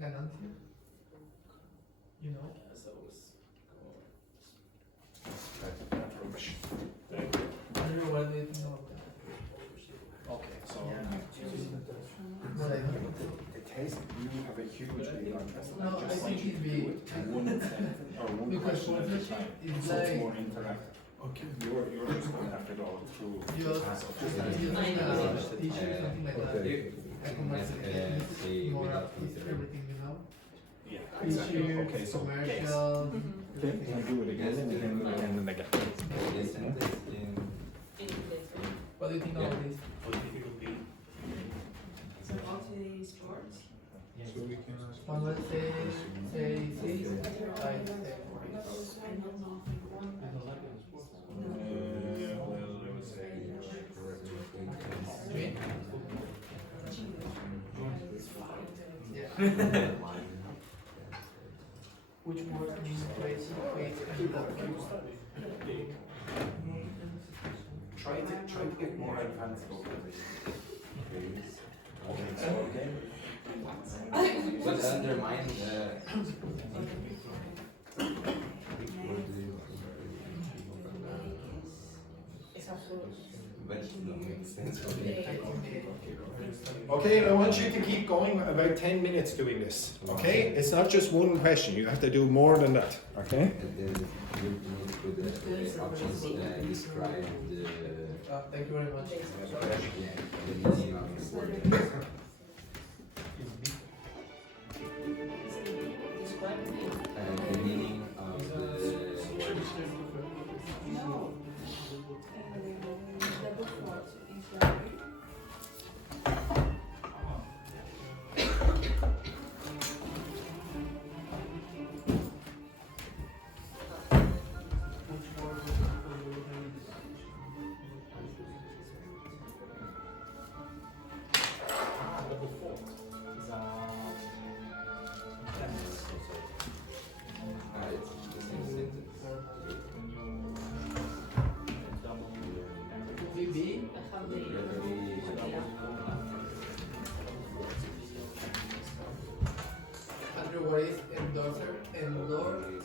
ganancia. You know? I don't know what do you think about that. Okay, so Yeah. But I don't know. the taste you have a huge video on this. No, I think it's big. one sentence or one Because question at a profit time. is So it's like more interactive. Okay. You're just going to have to go through you the just task. like a teacher, something like that. Like commercial, more up with everything, you know? Yeah, exactly. Teacher, Okay, so commercial. can you do it again and again and again and again? This sentence in What do you think about this? So also sports. So we can ask. One will say six, I say three. Yeah. Which word means place, weight, and love? Try to get more advanced vocabulary. Okay, so again. but undermine Es absurdo. but it don't make sense for me. Okay, I want you to keep going about 10 minutes doing this. Okay? It's not just one question, you have to do more than that. Okay? And then you need to put the options describe the Thank you very much. yeah, the meaning of the word. Describe me. The meaning of the word. No. Double quote is like Which word was It's the same sentence. BB? I have the Andrew, what is endorser? Endorser?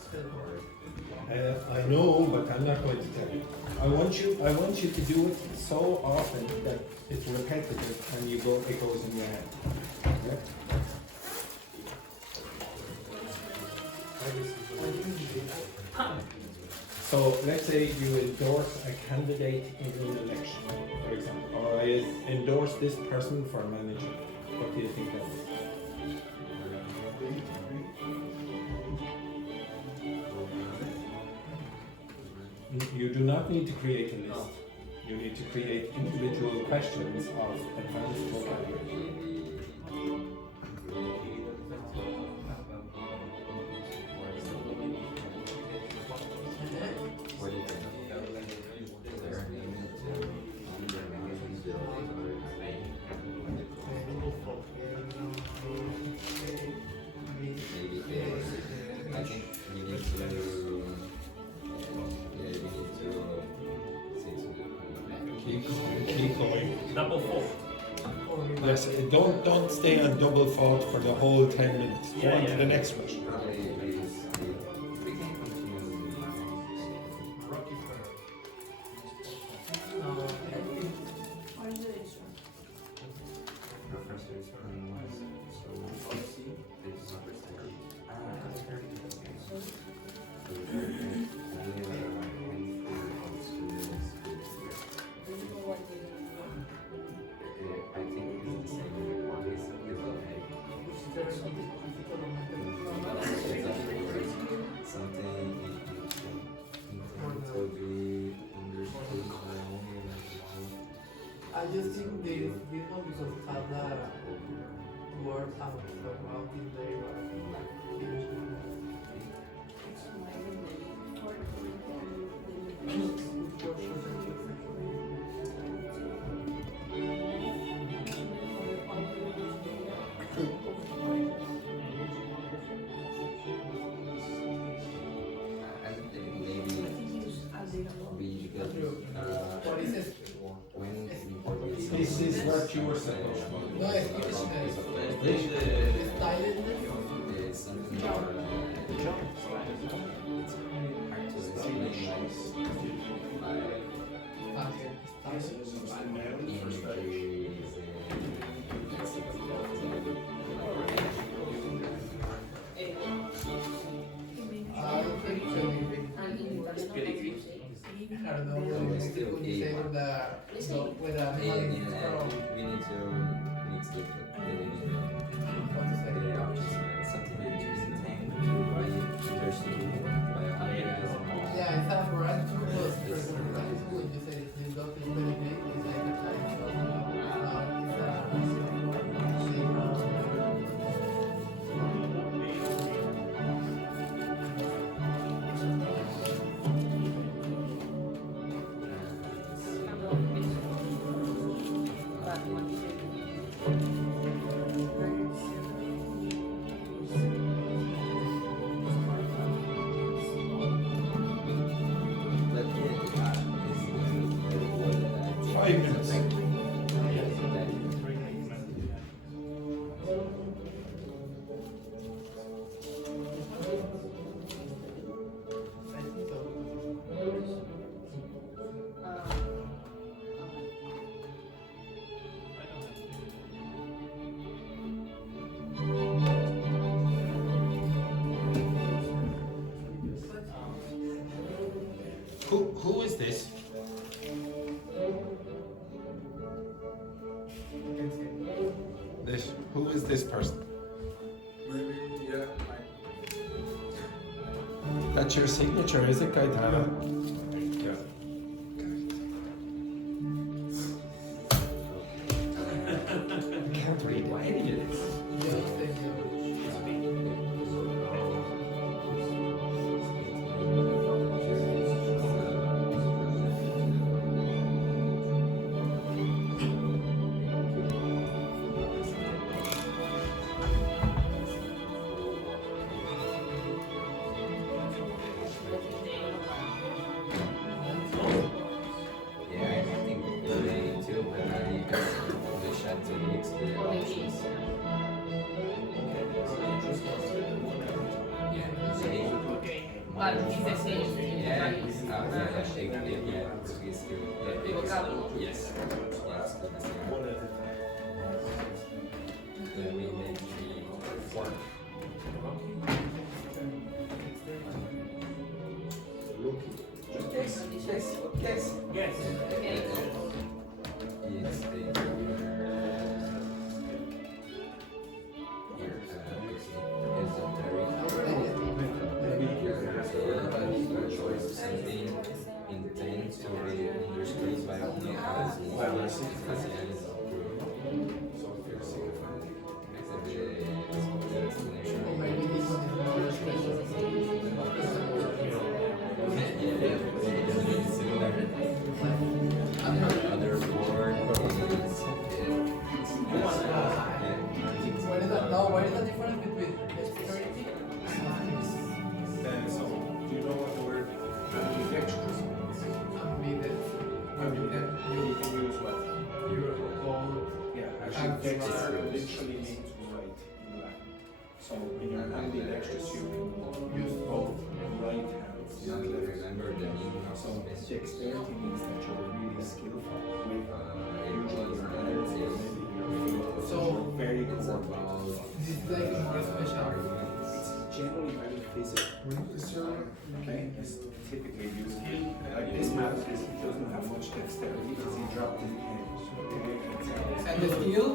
I know, but I'm not going to tell you. I want you to do it so often that it's repetitive and it goes in your head. Okay? So let's say you endorse a candidate in an election, for example, or I endorse this person for manager. What do you think that is? You do not need to create a list. You need to create individual questions of advanced vocabulary. What do you think? Is there a name maybe I think we need to yeah, we need to say to Keep going. Double fold. Yes, don't stay on double fault for the whole 10 minutes. Go on to the next question. we can continue. what is the instrument? Professors so this I just think this one because it has the word out, so out is very I think maybe we because What is it? when in Portuguese This is what you were supposed to. No, es Englishness. English, Styledness. it's something about it's hard to explain like Okay. I don't think so. I don't know when you say with the animal from we need to mix it what to say. the options something that you can tank by there's two by Yeah, it's a brand too close. For example, when you say this dog is very big, it's like a type Who is this? Who is this person? Maybe, yeah, That's your signature, is it, Gaetano? Yeah. Can't read my idiots. But it's the same. Yes. Yes. Okay. Something intended to be understood by only as another word What is the difference between dexterity so do you know what the word ambidextrous means? ambidextrous? You can use what? Yeah, actually dexter literally means right in Latin. So when you're ambidextrous, you can use both right hands. not remember the meaning of So dexterity means that you're really skillful with usually your hands or maybe your feet. So you're very coordinated. this leg is more special. It's generally very physical. Okay, it's typically used like this mouse doesn't have much dexterity because he dropped his pen. Okay, And the skill?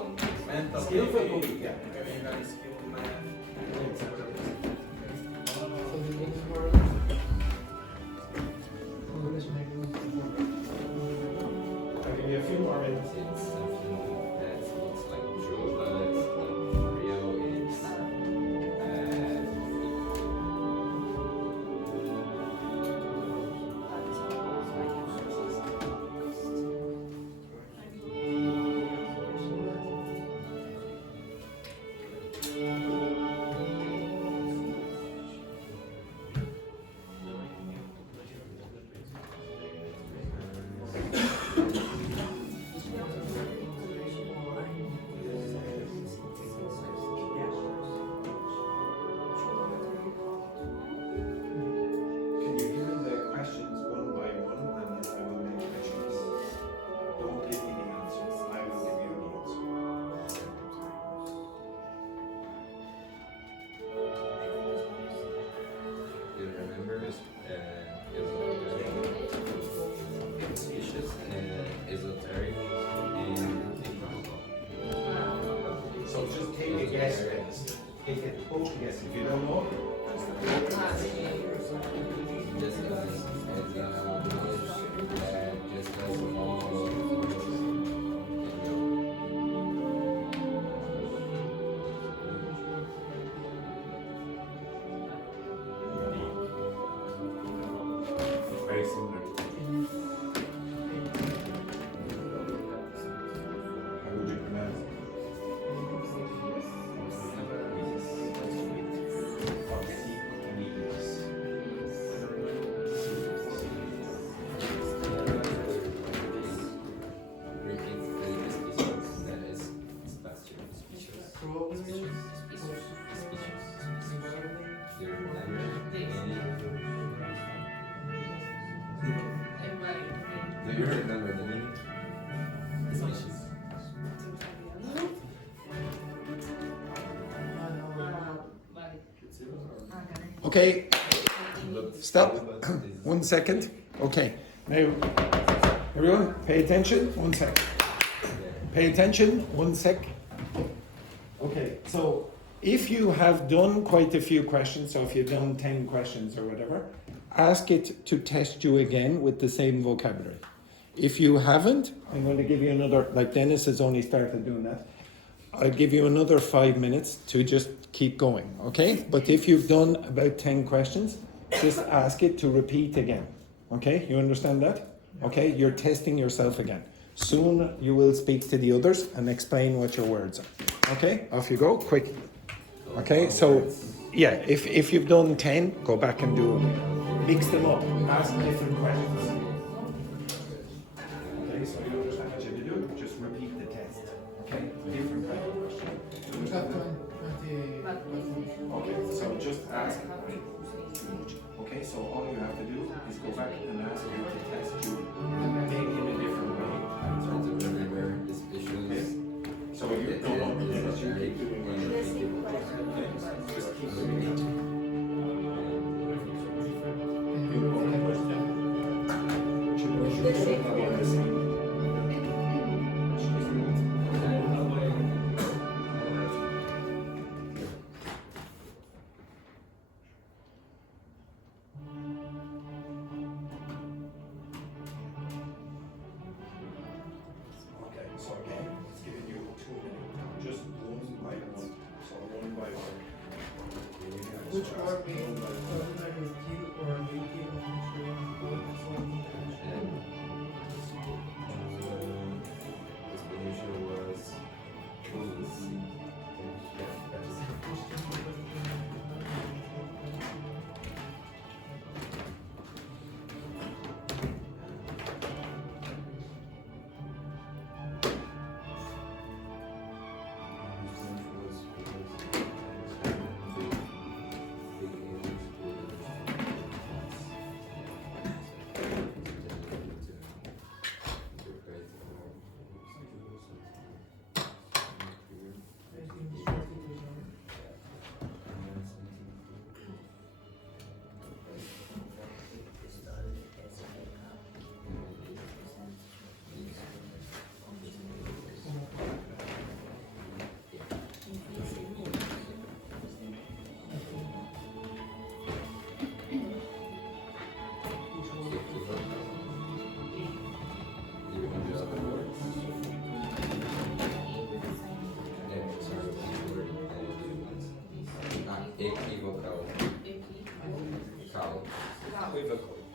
skillful cooking, yeah. So the next word. English maybe. Have give you a few more minutes. It's something that looks like true, but real is Can you hear the questions one by one, and then I will make a choice? Don't give me the answers. I will give you the answer. you remember species, esoteric, and economical. So just take a guess, guys. Take a total guess. If you don't know, that's the Just as knowledge just as all very similar. How would you pronounce it? repeat the species that is spatial species. Do you remember any? Do you remember the meaning? Species. Okay, stop. 1 second. Okay, now everyone, pay attention. 1 sec. Pay attention. 1 sec. Okay, so if you have done quite a few questions, so if you've done 10 questions or whatever, ask it to test you again with the same vocabulary. If you haven't, I'm going to give you another, like Dennis has only started doing that. I'll give you another 5 minutes to just keep going, okay? But if you've done about 10 questions, just ask it to repeat again, okay? You understand that? Okay, you're testing yourself again. Soon you will speak to the others and explain what your words are. Okay, off you go, quick. Okay, so yeah, if you've done 10, go back and do mix them up, ask different questions. Okay, so you understand what you have to do? Just repeat the test. Okay, different kind of question. Okay, so just ask. Okay, so all you have to do is go back and ask you to test you maybe in a different way. Try to remember the species. So you don't know that you keep doing what you're thinking. Okay, just keep doing it. You know the question. Should be on the same. Okay, so again, it's giving you 2 minutes, just one by one. So one by one. Which are made like a steel or a medium Explanation was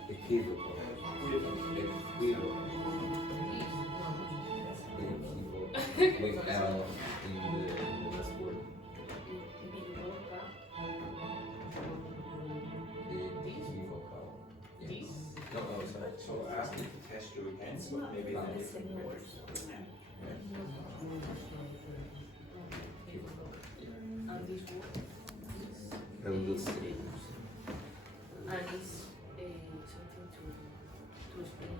Equivocal. With L in the last word. Equivocal. Yes. No, sorry. So ask me to test you again, but maybe in different words. And this word Elucidate. and it's something to explain.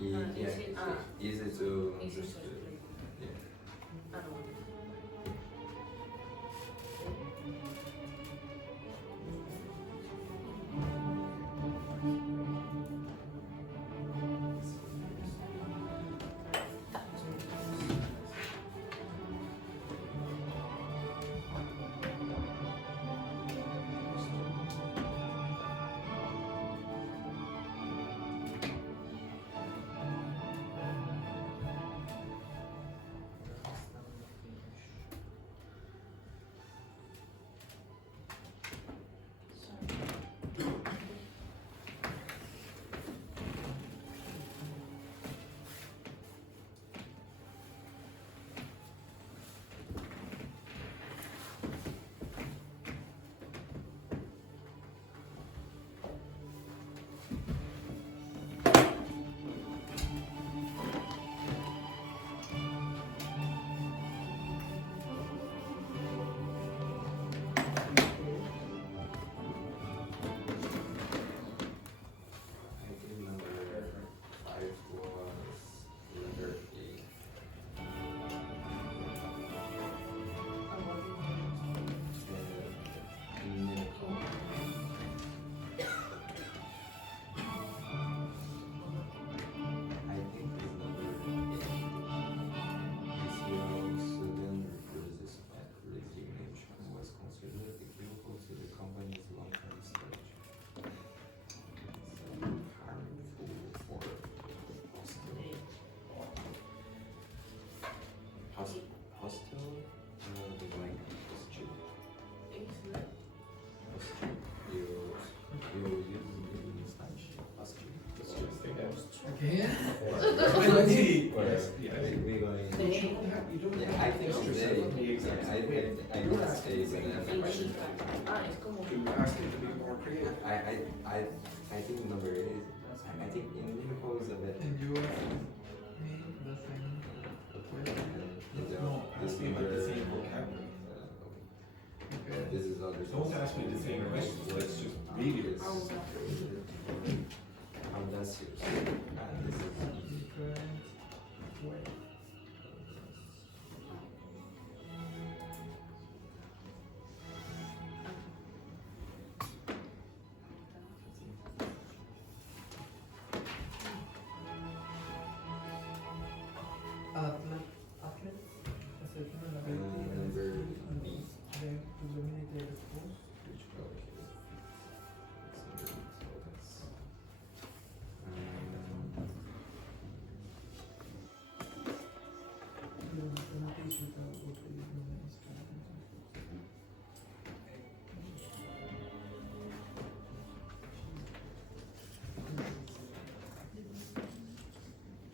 Easy to Easy to understand. explain. Yeah. I don't know. I think number 5 was letter A. Inimical. I think it's number 8. This yellow sudden refers at resignation was considered equivocal to the company's long-term strategy. Harmful for hostile, like hostile. You use it in Spanish. Hostile. Again? We're going. Yeah, I think it's today. Yeah, I would say Es como To ask you to be more creative. I think number 8 is. I think inimical is a bit. And you ask me the same question? This number. Okay. This is other. Don't ask me the same question, let's just read it. Audacious. This is Different way. Athlete, exceptional ability and number skill B. them to dominate their sports. Which color is it? So that's.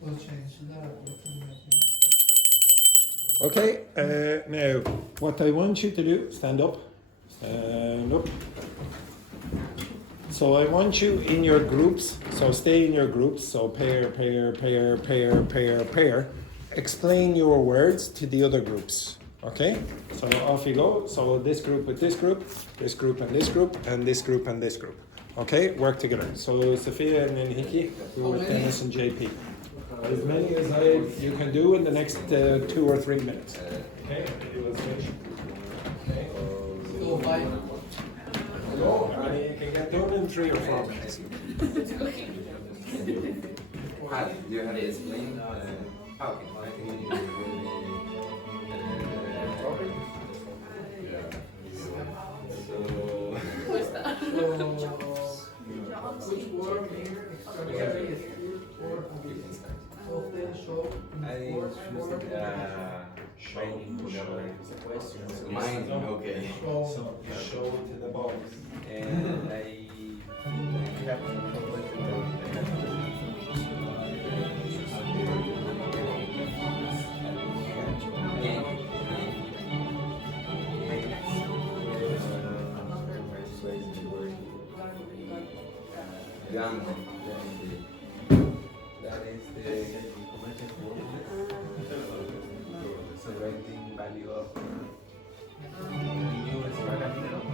We'll change that. Okay, now what I want you to do, stand up, stand up. So I want you in your groups, so stay in your groups, so pair, pair, pair, pair, pair, pair. Explain your words to the other groups, okay? So off you go, so this group with this group and this group, and this group and this group. Okay, work together. So Sofia and then Hiki, who with Dennis and JP. As many as you can do in the next 2 or 3 minutes. Okay, you will switch. Okay. Go 5. Go, and you can get done in 3 or 4 minutes. Do you have to explain? Okay, I think you need to Which word here extraordinary is used for often show Mine, okay. show So you show it to the boys. And I you have to complete Dogme. That is the rating value of new Australian mineral.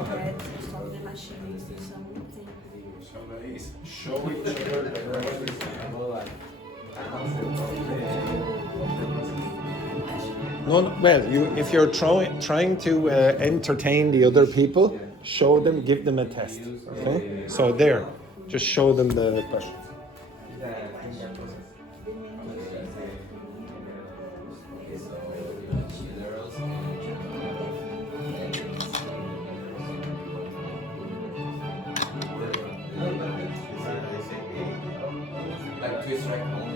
Okay. Stop the machine, something. So they show each other the No, no, well, if you're trying to entertain the other people, show them, give them a test. Okay? So there, just show them the questions. Like twist right home.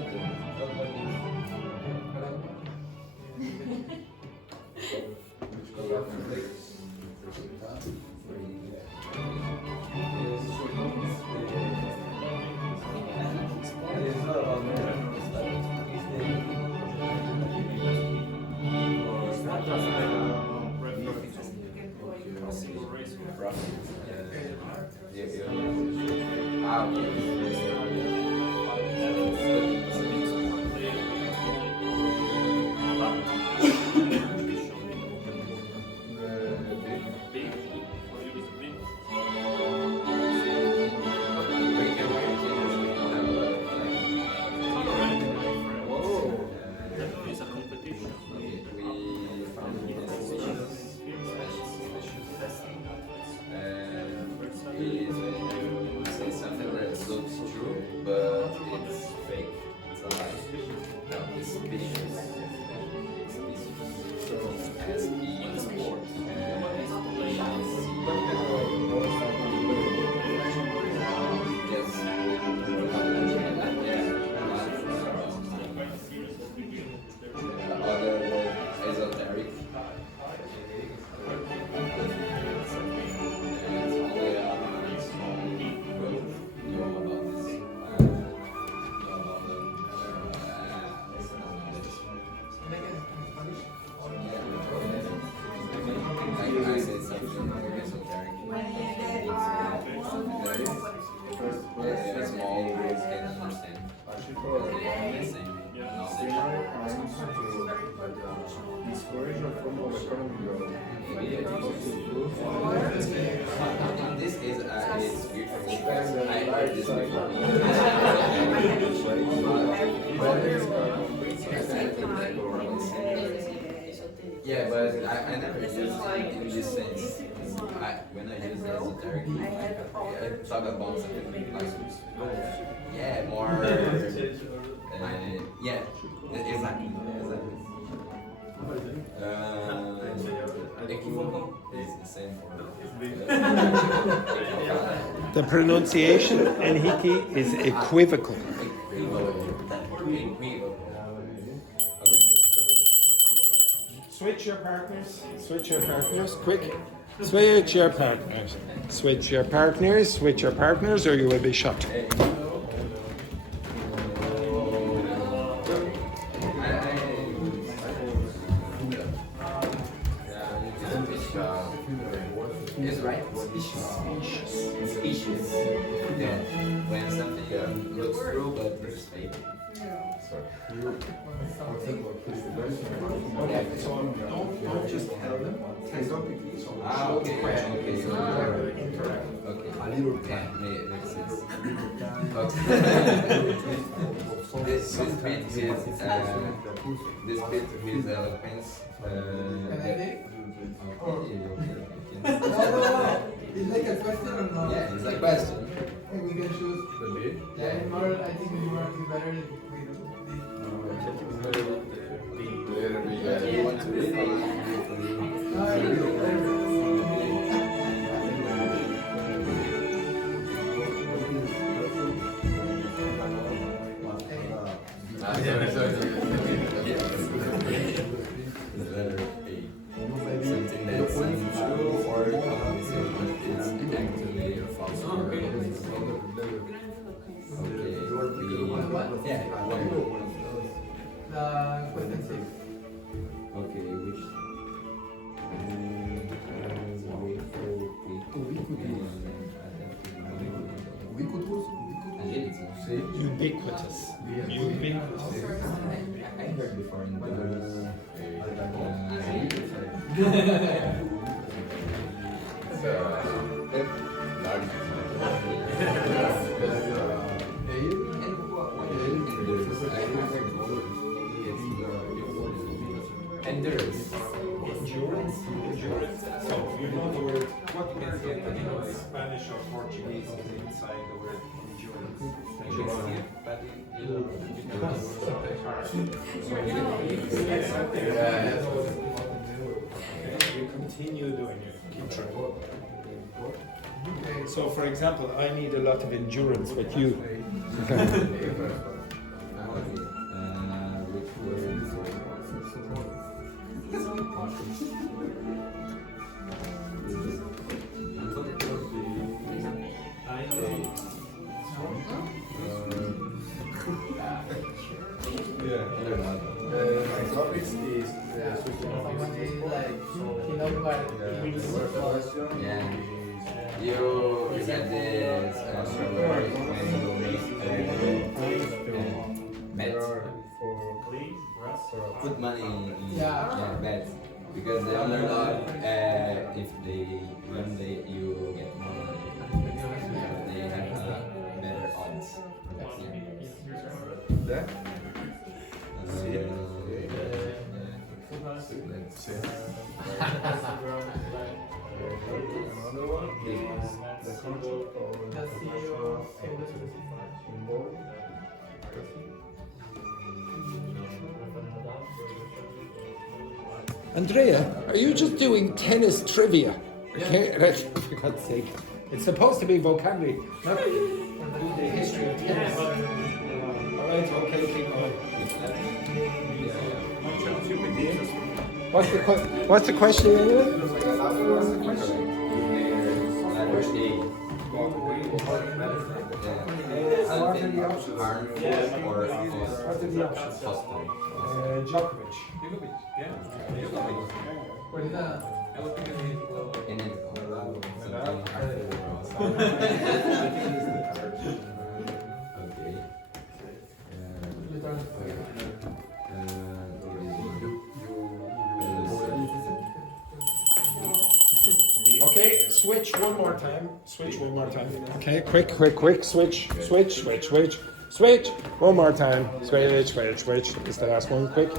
In this case, it's weird for me because I heard this before. Yeah, but I never used it in this sense. When I use esoteric, I talk about something like, yeah, more, yeah, exactly. Equivocal is the same for The pronunciation, Enrique, is equivocal. Switch your partners. Switch your partners. Quick. Switch your partners. Switch your partners. Switch your partners, or you will be shot. It's right. Species. Yeah. When something looks true but it's fake. Don't just tell them. Okay. A little makes sense. This bit with eloquence. It's like a question or not? Yeah, it's a question. We can choose. The bit? Yeah, in moral, I think in moral is better if we do You want to read or sorry. ubiquitous. Ubiquitous. I heard before in the endurance. Endurance. So you know the word, what is it in Spanish or Portuguese is inside the word endurance? But you continue doing it. Keep trying. So for example, I need a lot of endurance with you. My topic is Yeah. You said this bets. Put money in bets because the underdog, if they win, you get more money. They have better odds. that. Another one is the concept of international involved. Andrea, are you just doing tennis trivia? Okay, for God's sake. It's supposed to be vocabulary, not the history of tennis. Alright, okay, keep going. What's the question anyway? What's the question? What are the options? What are the options? Djokovic. Okay, switch one more time. Switch one more time. Okay, quick. Switch. One more time. Switch. Is the last one quick?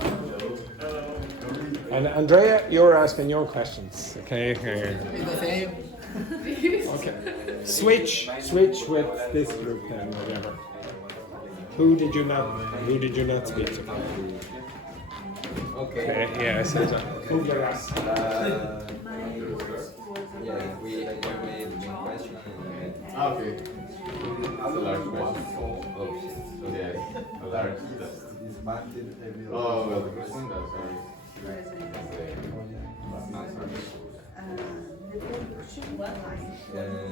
And Andrea, you're asking your questions. Okay. The same. Okay. Switch with this group then, whatever. Who did you not speak to? Okay. Yeah, so who were us? Yeah, we made the main question. Okay. It's a large question. Oh shit. Okay. A large. Oh, well, the first one, sorry.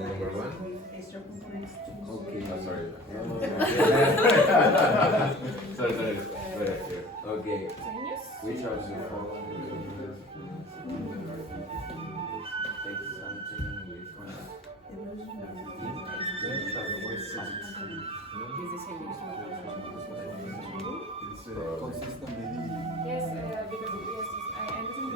Number one? Okay. Oh, sorry. Sorry. Right here. Okay. Which of the following take something Yes, because I understand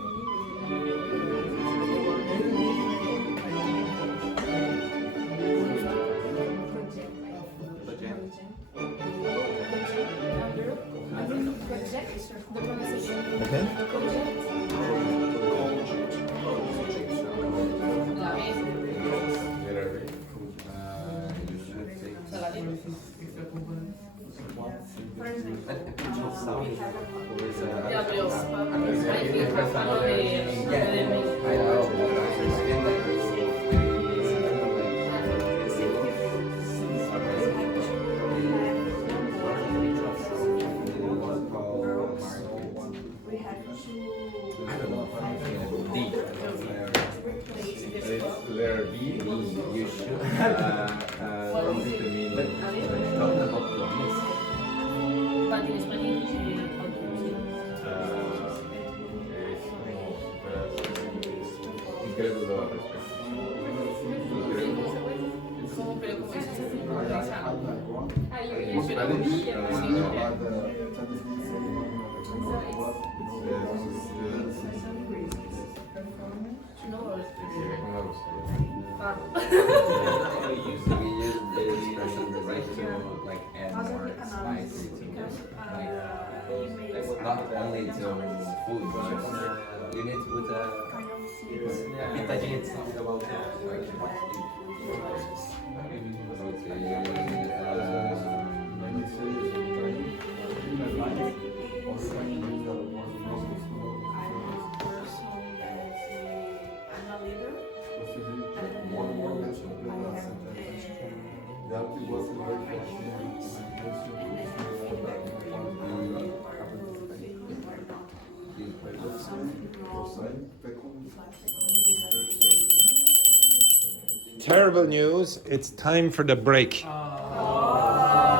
the pronunciation. Ya, pero hay que tratarlo letter B, you should something to mean talking about promise. But in Spanish, Incrédulo al respecto. ¿Cómo? Pero ¿cómo es eso? We use the expression right to like add more spicy to like not only to food, but you need to put a pitadinha de sal. Terrible news. It's time for the break.